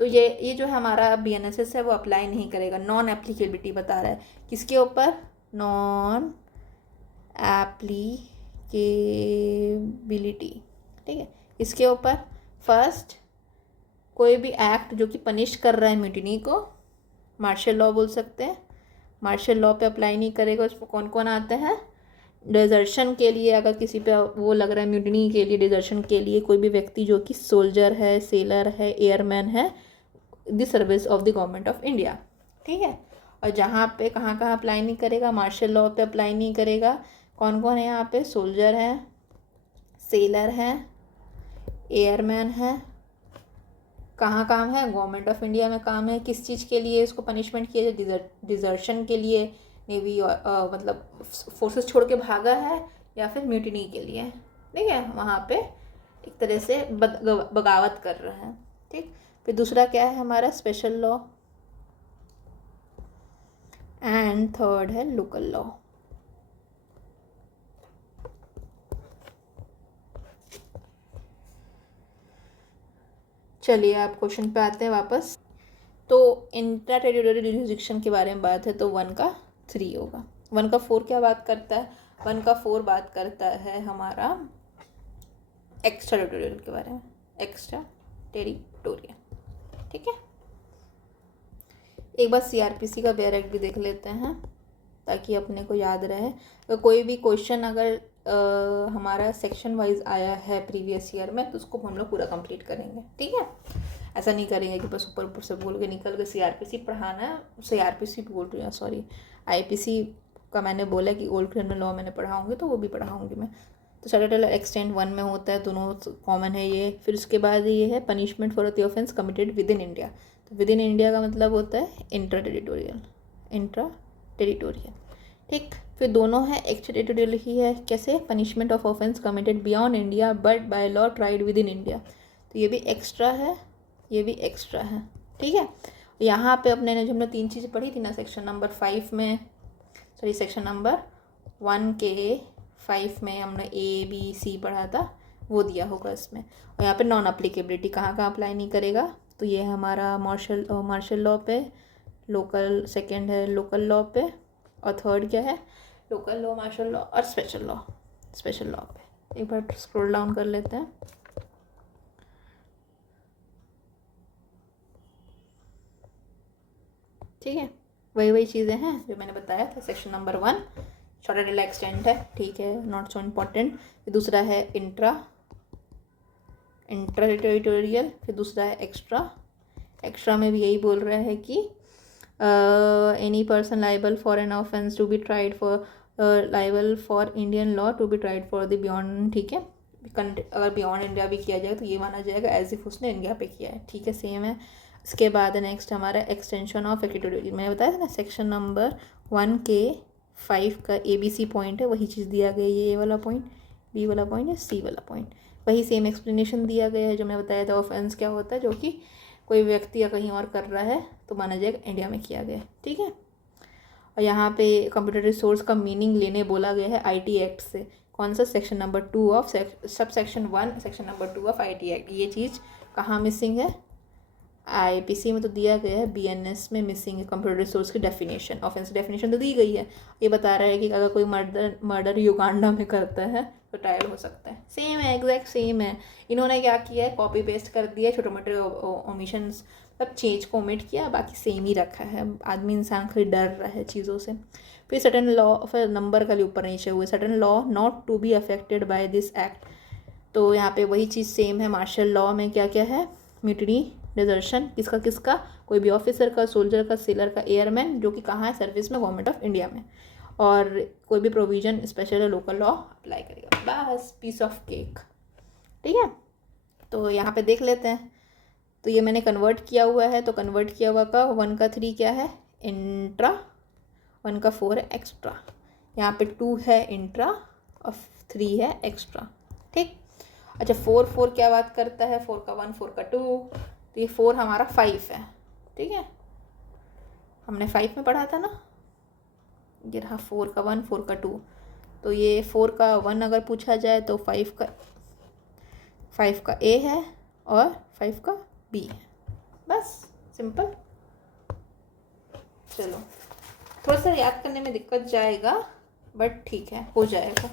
तो ये जो हमारा BNSS है वो apply नहीं करेगा, नॉन एप्लीकेबिलिटी बता रहा है, किसके ऊपर, नॉन एप्लीकेबिलिटी, ठीक है, इसके ऊपर। फर्स्ट, कोई भी एक्ट जो कि पनिश कर रहा है म्यूटिनी को, मार्शल लॉ बोल सकते हैं, मार्शल लॉ पे अप्लाई नहीं करेगा। उसमें कौन कौन आते हैं, डिजर्शन के लिए अगर किसी पे वो लग रहा है म्यूटिनी के लिए, डिजर्शन के लिए कोई भी व्यक्ति जो कि सोल्जर है, सेलर है, एयरमैन है, the service of the government of India, ठीक है। और जहाँ पे कहाँ कहाँ अप्लाई नहीं करेगा, मार्शल लॉ पे अप्लाई नहीं करेगा। कौन कौन है यहाँ पे, सोल्जर है, सेलर है, एयरमैन है, कहाँ काम है, गवर्नमेंट ऑफ इंडिया में काम है। किस चीज़ के लिए इसको पनिशमेंट किया जाए, डिजर्शन के लिए, नेवी मतलब फोर्सेस छोड़ के भागा है, या फिर म्यूटिनी के लिए, ठीक है, वहाँ पे एक तरह से बगावत कर रहा है, ठीक। फिर दूसरा क्या है हमारा, स्पेशल लॉ, एंड थर्ड है लोकल लॉ। चलिए आप क्वेश्चन पे आते हैं वापस। तो इंट्रा टेरिटोरियल जुरिसडिक्शन के बारे में बात है, तो 1 का 3 होगा। 1 का 4 क्या बात करता है, 1 का 4 बात करता है हमारा एक्स्ट्रा टेरिटोरियल के बारे में, एक्स्ट्रा टेरिटोरियल, ठीक है। एक बार सीआरपीसी का बेयर एक्ट भी देख लेते हैं ताकि अपने को याद रहे। तो कोई भी क्वेश्चन अगर हमारा सेक्शन वाइज आया है प्रीवियस ईयर में, तो उसको हम लोग पूरा कंप्लीट करेंगे, ठीक है। ऐसा नहीं करेंगे कि बस ऊपर ऊपर से बोल के निकल के सीआरपीसी पढ़ाना है, सीआरपीसी बोल रही हूँ, सॉरी, आईपीसी का मैंने बोला कि ओल्ड क्रिमिनल लॉ मैंने पढ़ाऊँगी, तो वो भी पढ़ाऊँगी मैं। तो स्टैट्यूटरी एक्सटेंट 1 में होता है, दोनों कॉमन है ये। फिर उसके बाद ये है punishment for the offence committed with in India. तो विद इन इंडिया का मतलब होता है इंट्रा टेरिटोरियल, इंट्रा टेरिटोरियल, ठीक। फिर दोनों है एक्स्ट्रा टेरिटोरियल ही है, कैसे, punishment of offence committed beyond India but by law tried with in India. तो ये भी एक्स्ट्रा है, ये भी एक्स्ट्रा है, ठीक है। यहाँ पे अपने ने जो हमने 3 चीज़ें पढ़ी थी ना सेक्शन नंबर 5 में, सॉरी सेक्शन नंबर 1 के 5 में हमने ABC पढ़ा था, वो दिया होगा इसमें। और यहाँ पे नॉन अप्लीकेबिलिटी कहाँ कहाँ अप्लाई नहीं करेगा, तो ये हमारा मार्शल लॉ पे, लोकल, सेकेंड है लोकल लॉ पे, और थर्ड क्या है, लोकल लॉ, मार्शल लॉ और स्पेशल लॉ पे। एक बार स्क्रॉल डाउन कर लेते हैं। ठीक है, वही चीज़ें हैं जो मैंने बताया था। Section number 1 short and extent है, ठीक है, नॉट सो इम्पॉर्टेंट। फिर दूसरा है इंट्रा टेरिटोरियल, फिर दूसरा है एक्स्ट्रा में भी यही बोल रहा है कि any person liable for an offence to be tried for liable for Indian law to be tried for the beyond, ठीक है। अगर बियॉन्ड इंडिया भी किया जाए तो ये माना जाएगा एज इफ उसने इंडिया पे किया है, ठीक है, सेम है। इसके बाद नेक्स्ट हमारा एक्सटेंशन ऑफ टेरिटोरियल, मैंने बताया था ना सेक्शन नंबर 1 के 5 का ABC पॉइंट है, वही चीज़ दिया गया है, ये वाला पॉइंट, B वाला पॉइंट या C वाला पॉइंट, वही सेम एक्सप्लेनेशन दिया गया है जो मैंने बताया था। ऑफेंस क्या होता है, जो कि कोई व्यक्ति या कहीं और कर रहा है तो माना जाएगा इंडिया में किया गया, ठीक है। और यहाँ पे कंप्यूटर रिसोर्स का मीनिंग लेने बोला गया है IT एक्ट से। कौन सा, section number 2 of sub section 1 section number 2 of IT act. ये चीज़ कहाँ मिसिंग है, IPC में तो दिया गया है, BNS में मिसिंग है कंप्यूटर रिसोर्स की डेफिनेशन। ऑफेंस डेफिनेशन तो दी गई है, ये बता रहा है कि अगर कोई मर्डर युगांडा में करता है तो ट्रायल हो सकता है। सेम है, एग्जैक्ट सेम है। इन्होंने क्या किया है, कॉपी पेस्ट कर दिया, छोटे मोटे ओमिशंस, मतलब चेंज को ओमिट किया, बाकी सेम ही रखा है। आदमी इंसान खाली डर रहा है चीज़ों से। फिर सटन लॉ, फिर नंबर का ऊपर नीचे हुए, certain law not to be affected by this act. तो यहाँ पे वही चीज़ सेम है। मार्शल लॉ में क्या क्या है, म्यूटिनी, डिजर्शन, किसका, कोई भी ऑफिसर का, सोल्जर का, सेलर का, एयरमैन जो कि कहाँ है, सर्विस में, गवर्नमेंट ऑफ इंडिया में। और कोई भी provision special local law apply करेगा, बस पीस ऑफ केक, ठीक है। तो यहाँ पे देख लेते हैं। तो ये मैंने कन्वर्ट किया हुआ है, तो कन्वर्ट किया हुआ का 1 का 3 क्या है, इंट्रा, 1 का 4 है एक्स्ट्रा, यहाँ पे 2 है इंट्रा और 3 है एक्स्ट्रा, ठीक। अच्छा 4 क्या बात करता है, 4 का 1 4 का 2, तो ये 4 हमारा 5 है, ठीक है, हमने 5 में पढ़ा था ना, ये रहा 4 का 1 4 का 2। तो ये 4 का 1 अगर पूछा जाए तो 5 का A है और 5 का B है, बस सिंपल। चलो थोड़ा सा याद करने में दिक्कत जाएगा, बट ठीक है, हो जाएगा।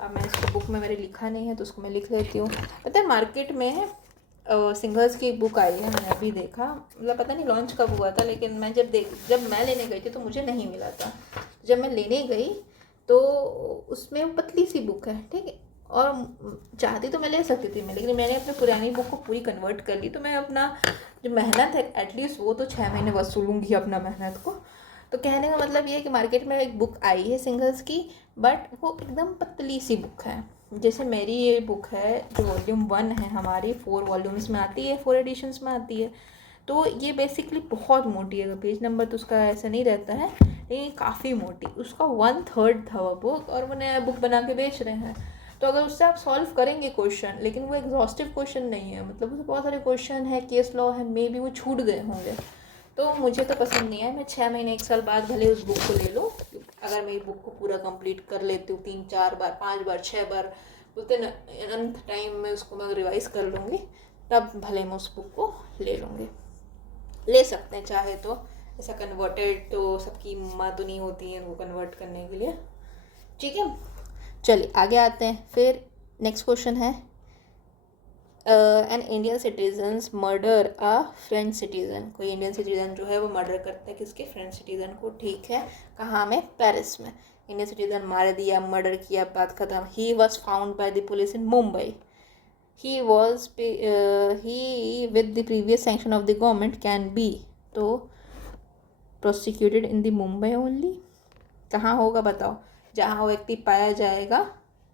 अब मैं इसको बुक में मेरे लिखा नहीं है तो उसको मैं लिख लेती हूँ। पता है मार्केट में सिंगर्स की एक बुक आई है, मैंने अभी देखा, मतलब पता नहीं लॉन्च कब हुआ था, लेकिन मैं जब मैं लेने गई थी तो मुझे नहीं मिला था। जब मैं लेने गई तो उसमें पतली सी बुक है, ठीक है। और चाहती तो मैं ले सकती थी मैं, लेकिन मैंने अपनी पुरानी बुक को पूरी कन्वर्ट कर ली। तो मैं अपना जो मेहनत है एटलीस्ट वो तो 6 महीने वसूलूंगी अपना मेहनत को। तो कहने का मतलब ये है कि मार्केट में एक बुक आई है सिंगल्स की, बट वो एकदम पतली सी बुक है। जैसे मेरी ये बुक है जो वॉल्यूम 1 है हमारी, 4 वॉल्यूम्स में आती है, 4 एडिशंस में आती है। तो ये बेसिकली बहुत मोटी है, पेज नंबर तो उसका ऐसा नहीं रहता है, लेकिन काफ़ी मोटी। उसका 1/3 था वो बुक, और वो नया बुक बना के बेच रहे हैं। तो अगर उससे आप सॉल्व करेंगे क्वेश्चन, लेकिन वो एग्जॉस्टिव क्वेश्चन नहीं है, मतलब उसमें बहुत सारे क्वेश्चन है, केस लॉ है, मे बी वो छूट गए होंगे। तो मुझे तो पसंद नहीं है। मैं 6 महीने 1 साल बाद भले उस बुक को ले लूँ, अगर मेरी बुक को पूरा कंप्लीट कर लेती हूँ 3-4 बार, 5 बार, 6 बार, बोलते ना अनंत टाइम में उसको मैं रिवाइज कर लूँगी, तब भले मैं उस बुक को ले लूँगी। ले सकते हैं चाहे तो, ऐसा कन्वर्टेड तो सबकी हिम्मत तो नहीं होती है वो कन्वर्ट करने के लिए, ठीक है। चलिए आगे आते हैं। फिर नेक्स्ट क्वेश्चन है, an Indian citizens murder a French citizen. कोई इंडियन सिटीजन जो है वो मर्डर करता है किसके, फ्रेंच सिटीजन को, ठीक है। कहाँ में, पेरिस में। इंडियन सिटीजन मार दिया, मर्डर किया, बात खत्म। He was found by the police in Mumbai. He was he with the previous sanction of the government can be, तो prosecuted in the Mumbai only. कहाँ होगा बताओ, जहाँ वो व्यक्ति पाया जाएगा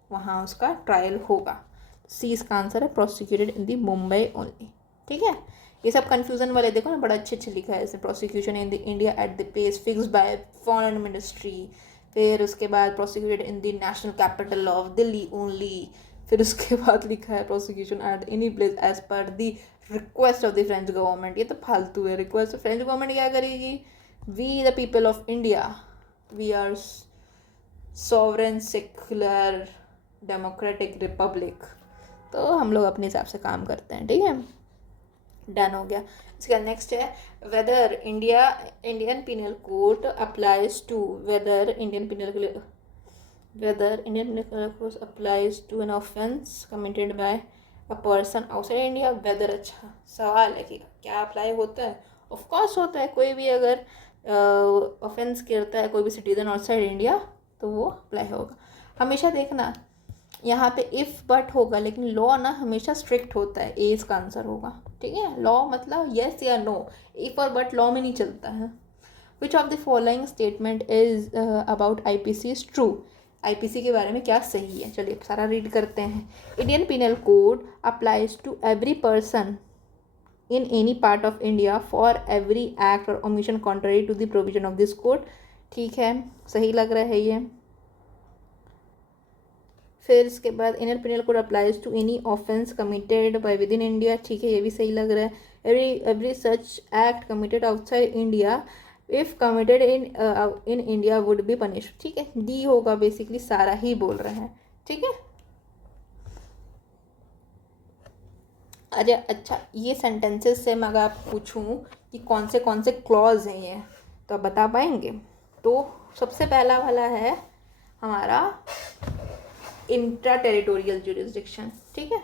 वहाँ उसका ट्रायल होगा। सी इसका आंसर है, प्रोसिक्यूटेड इन दी मुंबई ओनली, ठीक है। ये सब कन्फ्यूजन वाले देखो ना, बड़ा अच्छे लिखा है इसमें। Prosecution in the India at the pace fixed by foreign ministry, फिर उसके बाद prosecuted in the national capital of Delhi only, फिर उसके बाद लिखा है prosecution at any place as per the request of the French government. ये तो फालतू है, रिक्वेस्ट फ्रेंच गवर्नमेंट क्या करेगी। We the people of India, we are sovereign secular democratic republic, तो हम लोग अपने हिसाब से काम करते हैं, ठीक है। डन हो गया। इसके बाद नेक्स्ट है, whether Indian penal code applies to, whether Indian penal code applies to an offence committed by a person outside India. Whether, अच्छा सवाल है कि क्या अप्लाई होता है। ऑफ कोर्स होता है, कोई भी अगर ऑफेंस करता है कोई भी सिटीजन आउटसाइड इंडिया तो वो अप्लाई होगा। हमेशा देखना यहाँ पे इफ़ बट होगा, लेकिन लॉ ना हमेशा स्ट्रिक्ट होता है, ए इसका आंसर होगा, ठीक है। लॉ मतलब यस या नो, इफ़ और बट लॉ में नहीं चलता है। Which of the following statement is about IPC is true. IPC के बारे में क्या सही है, चलिए सारा रीड करते हैं। Indian penal code applies to every person in any part of India for every act or omission contrary to the provision of this code, ठीक है, सही लग रहा है ये। फिर इसके बाद Indian penal code applies to any offence committed by within India, ठीक है, ये भी सही लग रहा है। Every such act committed outside India if committed in India would be punish, ठीक है। डी होगा, बेसिकली सारा ही बोल रहे हैं, ठीक है। अरे अच्छा, ये सेंटेंसेस से मैं अगर आप पूछूं कि कौन से क्लॉज हैं ये, तो आप बता पाएंगे। तो सबसे पहला वाला है हमारा इंट्रा टेरिटोरियल ज्यूरिसडिक्शन, ठीक है।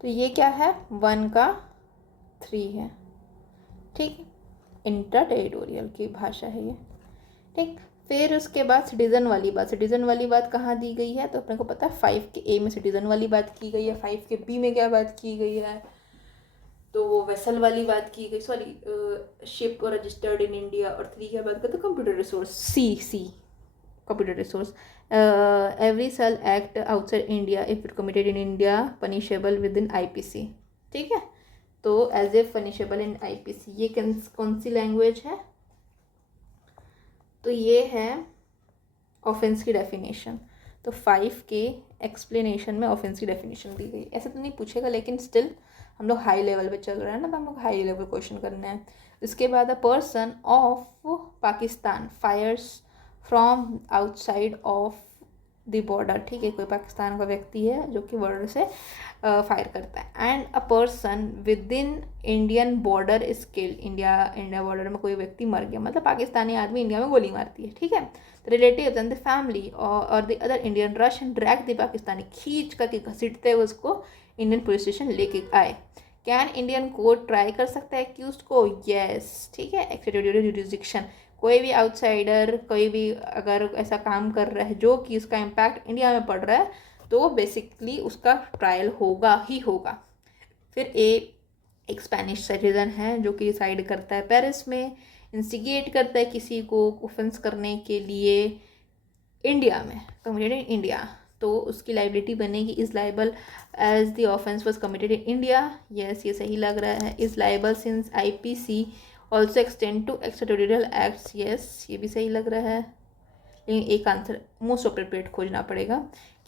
तो ये क्या है, 1 का 3 है, ठीक है। इंट्रा टेरिटोरियल की भाषा है ये, ठीक। फिर उसके बाद सिटीज़न वाली बात कहाँ दी गई है, तो अपने को पता है 5 के ए में सिटीज़न वाली बात की गई है, 5 के बी में क्या बात की गई है, तो वो वेसल वाली बात की गई, sorry ship registered in India. और 3 क्या बात करते हैं, computer resource, C computer resource. Every sell act outside India if it committed in India punishable within IPC, ठीक है। तो as a punishable in IPC, ये कौन सी लैंग्वेज है, तो ये है ऑफेंस की डेफिनेशन। तो 5 के एक्सप्लेनेशन में ऑफेंस की डेफिनेशन दी गई। ऐसे तो नहीं पूछेगा, लेकिन स्टिल हम लोग हाई लेवल पे चल रहे हैं ना, तो हम लोग हाई लेवल क्वेश्चन करने हैं। इसके बाद a person of Pakistan fires from outside of the border, ठीक है, कोई पाकिस्तान का व्यक्ति है जो कि बॉर्डर से फायर करता है। And a person with in Indian border is killed, India border में कोई व्यक्ति मर गया, मतलब पाकिस्तानी आदमी इंडिया में गोली मारती है, ठीक है। The relatives and the family और the other Indian rush and drag the Pakistani, खींच करके घसीटते हुए उसको इंडियन पुलिस स्टेशन लेके आए। कैन इंडियन कोर्ट ट्राई कर सकता है एक्यूज को? यस, ठीक है, एक्सट्राटेरिटोरियल जुरिसडिक्शन, कोई भी आउटसाइडर, कोई भी अगर ऐसा काम कर रहा है जो कि उसका इम्पैक्ट इंडिया में पड़ रहा है, तो बेसिकली उसका ट्रायल होगा ही होगा। फिर एक स्पेनिश सिटीजन है जो कि रिसाइड करता है पेरिस में, इंस्टिगेट करता है किसी को ऑफेंस करने के लिए इंडिया में, कमिटेड इन इंडिया, तो उसकी लाइबिलिटी बनेगी is liable as the offence was committed in India. Yes, ये सही लग रहा है। Is liable since IPC also extend to extraterritorial acts. Yes, ये भी सही लग रहा है, लेकिन एक आंसर मोस्ट अप्रोप्रिएट खोजना पड़ेगा।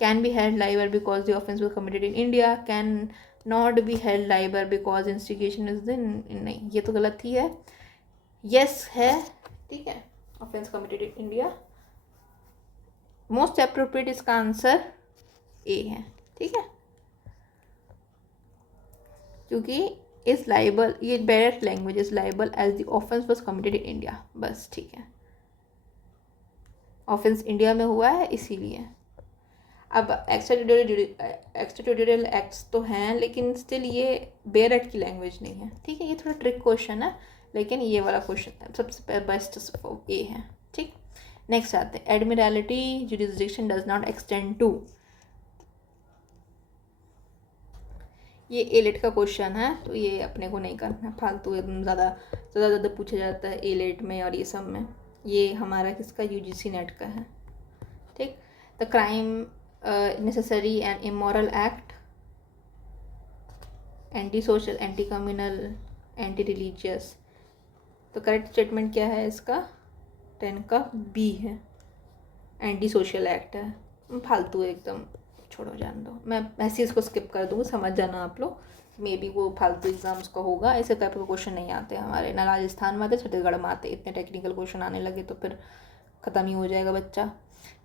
Can be held liable because the offence was committed in India, can not be held liable because instigation is the, नहीं ये तो गलत ही है। यस है, ठीक है, offence committed in India, most appropriate इसका आंसर ए है, ठीक है, क्योंकि इज लाइबल, ये direct language, is liable as the offence was committed in India, बस ठीक है, ऑफेंस इंडिया में हुआ है इसीलिए। अब एक्स्ट्राटेरिटोरियल एक्ट्स तो हैं, लेकिन स्टिल ये बेयर एक्ट की लैंग्वेज नहीं है, ठीक है, ये थोड़ा ट्रिक क्वेश्चन है, लेकिन ये वाला क्वेश्चन सबसे बेस्ट ए है, ठीक। नेक्स्ट आते हैं, admiralty jurisdiction does not extend to, ये एलेट का क्वेश्चन है, तो ये अपने को नहीं करना है, फालतू एकदम ज़्यादा पूछा जाता है एलेट में और ये सब में। ये हमारा किसका, यूजीसी नेट का है, ठीक। The crime necessary and immoral act, anti social, anti communal, anti religious, तो करेक्ट स्टेटमेंट क्या है इसका, 10 का बी है, एंटी सोशल एक्ट है, फालतू एकदम, छोड़ो जान दो, मैं ऐसे इसको स्किप कर दूँगी, समझ जाना आप लोग, मे बी वो फालतू एग्जाम्स का होगा, ऐसे टाइप के क्वेश्चन नहीं आते हमारे, ना राजस्थान में आते, छत्तीसगढ़ में आते, इतने टेक्निकल क्वेश्चन आने लगे तो फिर ख़त्म ही हो जाएगा बच्चा।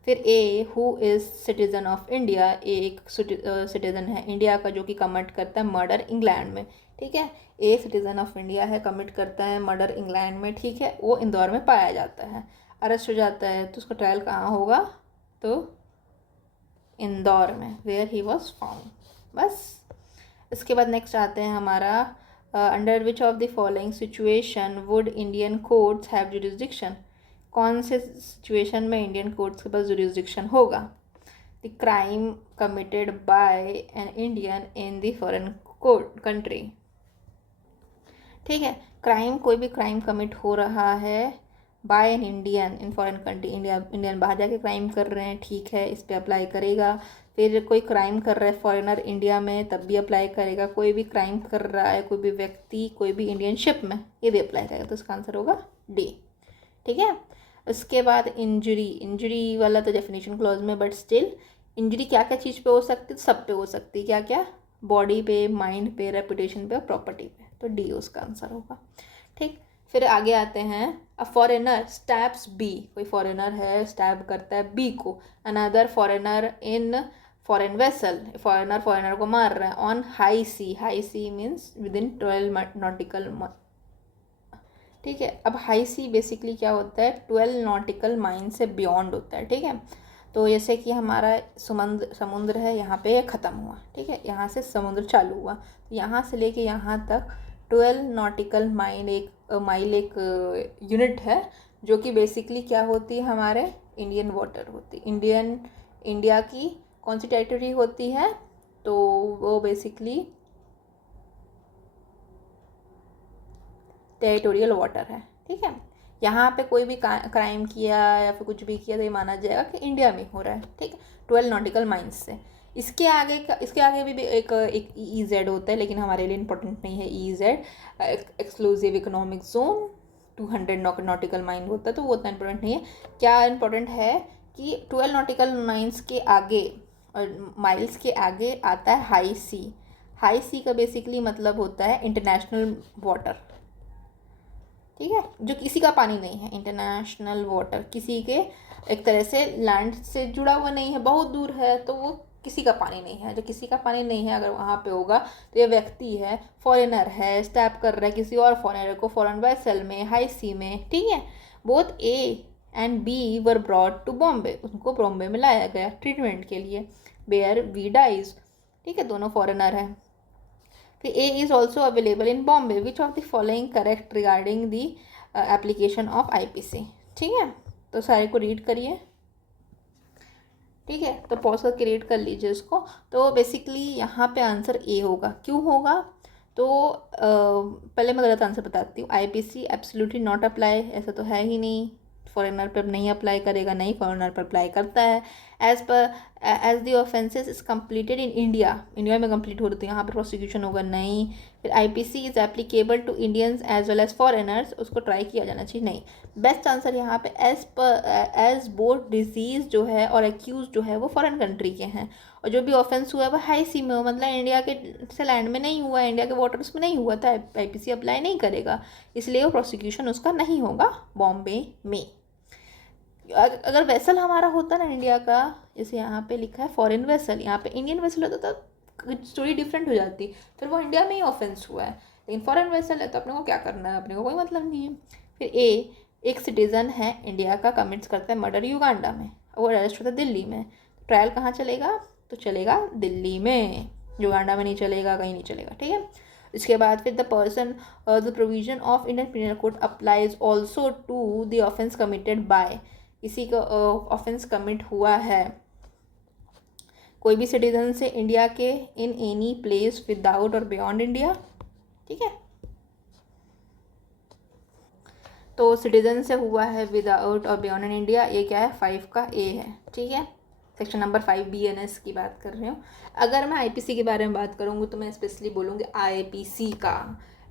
फिर A, who is citizen of India, एक सिटीज़न है इंडिया का जो कि कमिट करता है मर्डर इंग्लैंड में, ठीक है, ए सिटीज़न ऑफ इंडिया है, कमिट करता है मर्डर इंग्लैंड में, ठीक है, वो इंदौर में पाया जाता है, अरेस्ट हो जाता है, तो उसका ट्रायल कहाँ होगा, तो इंदौर में, वेयर ही वॉज फाउंड, बस। इसके बाद नेक्स्ट आते हैं हमारा, under which of the following situation would Indian courts have jurisdiction, कौन से सिचुएशन में इंडियन कोर्ट्स के पास जुरिसडिक्शन होगा, the crime committed by an Indian in the foreign country, ठीक है, क्राइम, कोई भी क्राइम कमिट हो रहा है by an Indian in foreign country, Indian बाहर जाके क्राइम कर रहे हैं, ठीक है, इस पर अप्लाई करेगा। फिर कोई क्राइम कर रहा है फॉरेनर इंडिया में, तब भी अप्लाई करेगा। कोई भी क्राइम कर रहा है कोई भी व्यक्ति कोई भी इंडियन शिप में, ये भी अप्लाई करेगा, तो इसका आंसर होगा डी, ठीक है। उसके बाद इंजरी वाला तो डेफिनेशन क्लॉज में, बट स्टिल इंजरी क्या क्या चीज़ पे हो सकती है, सब पे हो सकती है, क्या क्या, बॉडी पे, माइंड पे, रेपुटेशन पे, प्रॉपर्टी पे, तो डी उसका आंसर होगा, ठीक। फिर आगे आते हैं, अ फॉरेनर स्टैब्स बी, कोई फॉरेनर है स्टैब करता है बी को, another foreigner in foreign vessel, foreigner को मार रहा है on high sea means within 12 nautical, ठीक है। अब हाई सी बेसिकली क्या होता है, 12 नॉटिकल माइल से बियॉन्ड होता है, ठीक है। तो जैसे कि हमारा समुद्र है, यहाँ पे ख़त्म हुआ, ठीक है, यहाँ से समुद्र चालू हुआ, तो यहाँ से लेके यहाँ तक 12 नॉटिकल माइल एक यूनिट है, जो कि बेसिकली क्या होती है, हमारे इंडियन वाटर होती, इंडिया की कौन सी टेरिटरी होती है, तो वो बेसिकली टेरिटोरियल वाटर है, ठीक है। यहाँ पे कोई भी क्राइम किया या फिर कुछ भी किया तो ये माना जाएगा कि इंडिया में हो रहा है, ठीक है, 12 नॉटिकल माइल्स से। इसके आगे भी एक EEZ होता है, लेकिन हमारे लिए इंपॉर्टेंट नहीं है EEZ, exclusive economic zone 200 nautical mile होता है, तो वो उतना इंपॉर्टेंट नहीं है। क्या इंपॉर्टेंट है कि 12 नॉटिकल माइल्स के आगे और माइल्स के आगे आता है हाई सी का बेसिकली मतलब होता है इंटरनेशनल वाटर, ठीक है, जो किसी का पानी नहीं है, इंटरनेशनल वाटर किसी के एक तरह से लैंड से जुड़ा हुआ नहीं है, बहुत दूर है, तो वो किसी का पानी नहीं है, जो किसी का पानी नहीं है अगर वहाँ पे होगा तो ये व्यक्ति है, फॉरेनर है, स्टैप कर रहा है किसी और फॉरेनर को फॉरेन वेसल में, हाई सी में, ठीक है। Both A and B were brought to Bombay, उनको बॉम्बे में लाया गया ट्रीटमेंट के लिए, वेयर वी डाइज, ठीक है, दोनों फॉरेनर है। फिर A is also available in Bombay, which of the following correct regarding the application of IPC। ठीक है, तो सारे को रीड करिए। ठीक है, तो पॉज करके रीड कर लीजिए उसको। तो बेसिकली यहाँ पे आंसर ए होगा। क्यों होगा? तो पहले मैं गलत आंसर बताती हूँ। IPC एब्सोल्युटली नॉट अप्लाई, ऐसा तो है ही नहीं। फॉरेनर पर नहीं अप्लाई करेगा, नहीं, फॉरेनर पर अप्लाई करता है। As the offences is completed in India, India में कंप्लीट हो रही है, यहाँ पर प्रोसिक्यूशन होगा नहीं। फिर IPC is applicable to Indians as well as foreigners, उसको ट्राई किया जाना चाहिए, नहीं। बेस्ट आंसर यहाँ पे एज बोथ डिजीज जो है और एक्यूज जो है वो फॉरेन कंट्री के हैं, और जो भी ऑफेंस हुआ है वो हाई सी में हो, मतलब इंडिया के से लैंड में नहीं हुआ है, इंडिया के वाटर्स में नहीं हुआ था, IPC अप्लाई नहीं करेगा, इसलिए वो प्रोसिक्यूशन उसका नहीं होगा बॉम्बे में। अगर वेसल हमारा होता ना इंडिया का, जैसे यहाँ पे लिखा है फॉरेन वेसल, यहाँ पे इंडियन वेसल होता तो स्टोरी डिफरेंट हो जाती, फिर वो इंडिया में ही ऑफेंस हुआ है। लेकिन फॉरेन वेसल है तो अपने को क्या करना है, अपने को कोई मतलब नहीं है। फिर एक सिटीज़न है इंडिया का, कमिट्स करता है मर्डर युगांडा में, वो अरेस्ट होता है दिल्ली में, ट्रायल कहाँ चलेगा? तो चलेगा दिल्ली में, युगांडा में नहीं चलेगा, कहीं नहीं चलेगा। ठीक है, इसके बाद फिर the person the provision of Indian penal code applies also to the offence committed by, किसी का ऑफेंस कमिट हुआ है कोई भी सिटीजन से इंडिया के इन एनी प्लेस विदाउट और बियॉन्ड इंडिया। ठीक है, तो सिटीजन से हुआ है विदाउट और बियॉन्ड इन इंडिया, ये क्या है? 5 का ए है। ठीक है, सेक्शन नंबर 5 BNS की बात कर रही हूँ। अगर मैं IPC के बारे में बात करूँगी तो मैं स्पेशली बोलूँगी IPC का।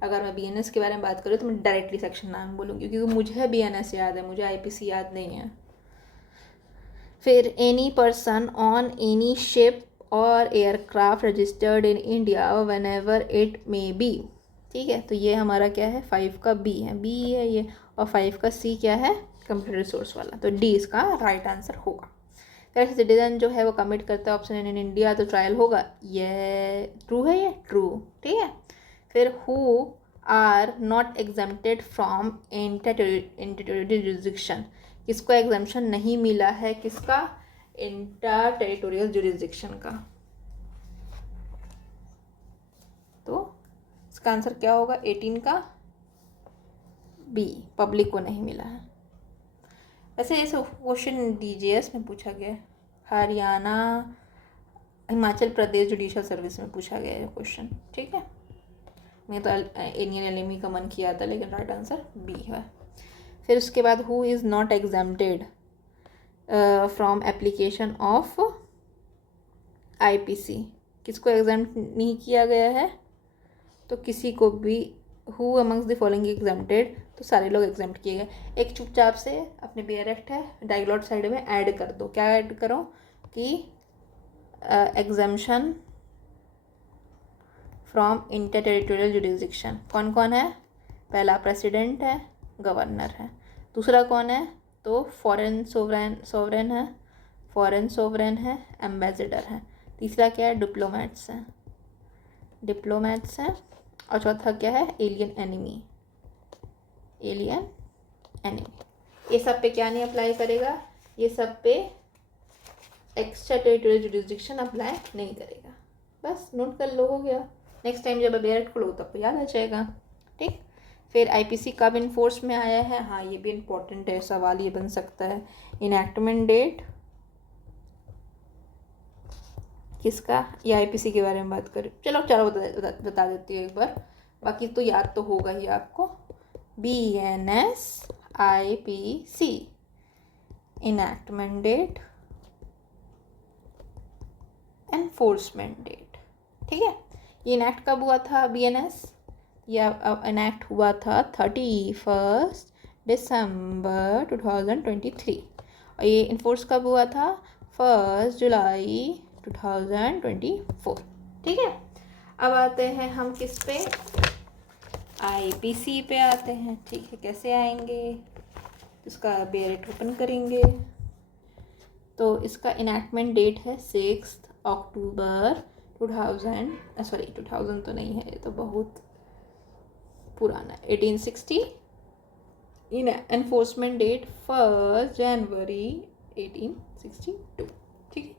अगर मैं BNS के बारे में बात करूँ तो मैं डायरेक्टली सेक्शन नाम बोलूँगी, क्योंकि मुझे BNS याद है, मुझे IPC याद नहीं है। फिर any person on any ship और aircraft registered in India whenever it may be. ठीक है, तो ये हमारा क्या है? 5 का B है, B है ये, और 5 का C क्या है? कंप्यूटर रिसोर्स वाला, तो D इसका राइट आंसर होगा। फिर सिटीजन जो है वो कमिट करता है ऑप्शन इन इंडिया, तो ट्रायल होगा, ये ट्रू है, ये ट्रू। ठीक है, फिर who are not exempted from inter jurisdiction, किसको एग्जाम्शन नहीं मिला है? किसका? इंटर टेरिटोरियल जुरिस्डिक्शन का। तो इसका आंसर क्या होगा? 18 का B, पब्लिक को नहीं मिला है। वैसे इस क्वेश्चन DJS में पूछा गया, हरियाणा हिमाचल प्रदेश जुडिशल सर्विस में पूछा गया है क्वेश्चन। ठीक है, मैं तो इंडियन LME का मन किया था, लेकिन राइट आंसर B है। फिर उसके बाद who is not exempted from application of IPC, किसको एग्जाम्प्ट नहीं किया गया है? तो किसी को भी। Who amongst the following exempted, तो सारे लोग एग्जाम्प्ट किए गए। एक चुपचाप से अपने बेयर एक्ट है, डायग्लॉट साइड में ऐड कर दो। क्या ऐड करो? कि exemption from inter territorial jurisdiction कौन कौन है? पहला प्रेसिडेंट है, गवर्नर है। दूसरा कौन है? तो फॉरेन सोवरेन है, फॉरेन सोवरेन है, एम्बेसडर है। तीसरा क्या है? डिप्लोमेट्स हैं, डिप्लोमेट्स हैं। और चौथा क्या है? Alien enemy, alien enemy. ये सब पे क्या नहीं अप्लाई करेगा? ये सब पे एक्स्ट्रा टेरिटोरियल जुरिस्डिक्शन अप्लाई नहीं करेगा। बस नोट कर लो, हो गया। नेक्स्ट टाइम जब बेयर खोलो तब तो याद आ जाएगा। ठीक, फिर IPC कब इन्फोर्स में आया है? हाँ, ये भी इम्पोर्टेंट है, सवाल ये बन सकता है। इनैक्टमेंट डेट किसका? ये IPC के बारे में बात करें, चलो बता देती हूँ एक बार, बाकी तो याद तो होगा ही आपको। BNS IPC enactment date, enforcement date. ठीक है, ये इनैक्ट कब हुआ था? BNS यह इनैक्ट हुआ था 31 दिसंबर 2023, और ये इन्फोर्स कब हुआ था? 1 जुलाई 2024। ठीक है, अब आते हैं हम किस पे? IPC पे आते हैं। ठीक है, कैसे आएंगे? इसका बेरेट ओपन करेंगे, तो इसका इनैक्टमेंट डेट है 6 अक्टूबर 2000 तो नहीं है, ये तो बहुत पुराना है, 1860। इन एनफोर्समेंट डेट 1 जनवरी 1862। ठीक है,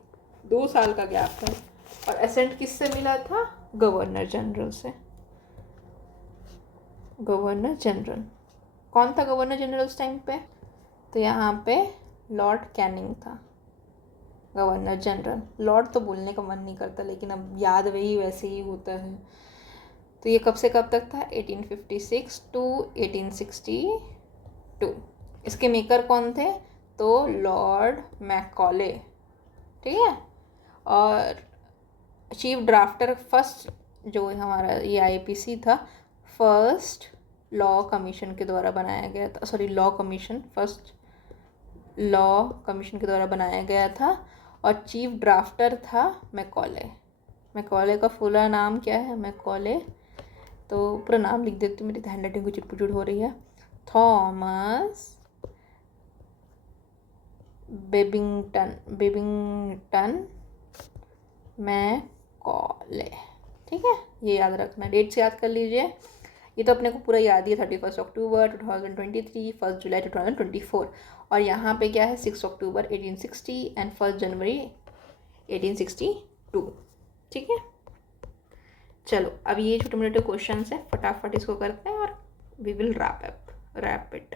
2 साल का गैप था। और एसेंट किससे मिला था? गवर्नर जनरल से। गवर्नर जनरल कौन था गवर्नर जनरल उस टाइम पे? तो यहाँ पे लॉर्ड कैनिंग था गवर्नर जनरल। लॉर्ड तो बोलने का मन नहीं करता, लेकिन अब याद वही वैसे ही होता है। तो ये कब से कब तक था? 1856 टू 1862। इसके मेकर कौन थे? तो लॉर्ड मैकॉले, ठीक है। और चीफ ड्राफ्टर फर्स्ट जो हमारा ये आईपीसी था, फर्स्ट लॉ कमीशन के द्वारा बनाया गया था। Sorry, law commission, first law commission के द्वारा बनाया गया था। और चीफ ड्राफ्टर था मैकॉले। मैकॉले का पूरा नाम क्या है? मैकॉले, तो पूरा नाम लिख देती हूँ, मेरी हैंड राइटिंग को चिटपुचुट हो रही है। थॉमस बेबिंगटन मैकॉले, ठीक है। ये याद रखना, डेट से याद कर लीजिए। ये तो अपने को पूरा याद ही है, 31 अक्टूबर 2023, 1 जुलाई 2024। और यहाँ पे क्या है? 6 अक्टूबर 1860 एंड 1 जनवरी 1862, ठीक है। चलो, अब ये छोटे मोटे क्वेश्चन है, फटाफट इसको करते हैं और वी विल रैप इट।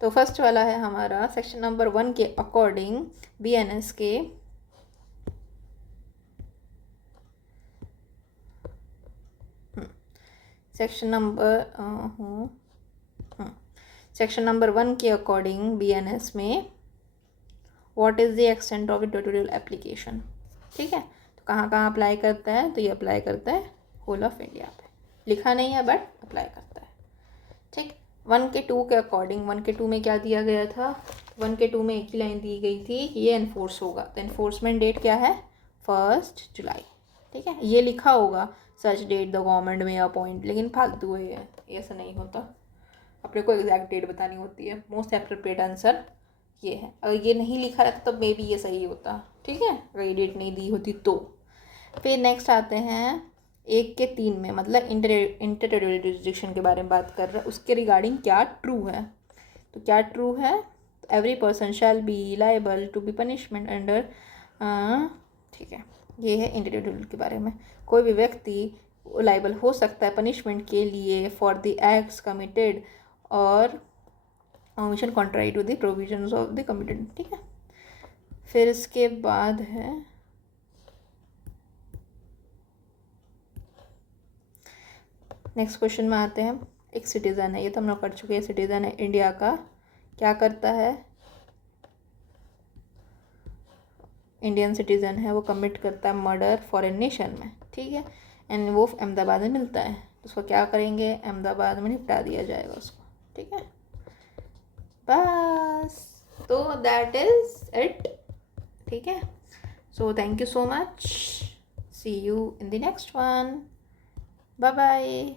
तो फर्स्ट वाला है हमारा सेक्शन नंबर 1 के अकॉर्डिंग बीएनएस के सेक्शन नंबर 1 के अकॉर्डिंग बीएनएस में what is the extent of territorial application, ठीक है। तो कहाँ कहाँ अप्लाई करता है? तो ये अप्लाई करता है होल ऑफ इंडिया पे, लिखा नहीं है बट अप्लाई करता है, ठीक। 1 के 2 के अकॉर्डिंग, 1 के 2 में क्या दिया गया था? 1 के 2 में एक ही लाइन दी गई थी कि ये एनफोर्स होगा। तो एनफोर्समेंट डेट क्या है? 1 जुलाई, ठीक है। ये लिखा होगा सच डेट द गवर्नमेंट में अपॉइंट, लेकिन फालतू है ये, ऐसा नहीं होता। अपने को एग्जैक्ट डेट बतानी होती है। मोस्ट एप्रोप्रिएट आंसर ये है। अगर ये नहीं लिखा रहता तो मे बी ये सही होता, ठीक है, अगर ये डेट नहीं दी होती तो। फिर नेक्स्ट आते हैं 1 के 3 में, मतलब इंटर जुरिस्डिक्शन के बारे में बात कर रहा है, उसके रिगार्डिंग क्या ट्रू है? तो क्या ट्रू है? Every person shall be liable to be punishment under, ठीक है, ये है इंटर के बारे में। कोई भी व्यक्ति लाइबल हो सकता है पनिशमेंट के लिए फॉर द एक्ट्स कमिटेड और omission contrary to the provisions of the committed, ठीक है। फिर इसके बाद है नेक्स्ट क्वेश्चन में आते हैं। एक सिटीज़न है, ये तो हम लोग कर चुके हैं, सिटीज़न है इंडिया का, क्या करता है? इंडियन सिटीज़न है, वो कमिट करता है मर्डर फॉरेन नेशन में, ठीक है, एंड वो अहमदाबाद में मिलता है, तो उसको क्या करेंगे? अहमदाबाद में निपटा दिया जाएगा उसको, ठीक है। बस, तो दैट इज इट, ठीक है। So thank you so much, see you in the next one, bye bye.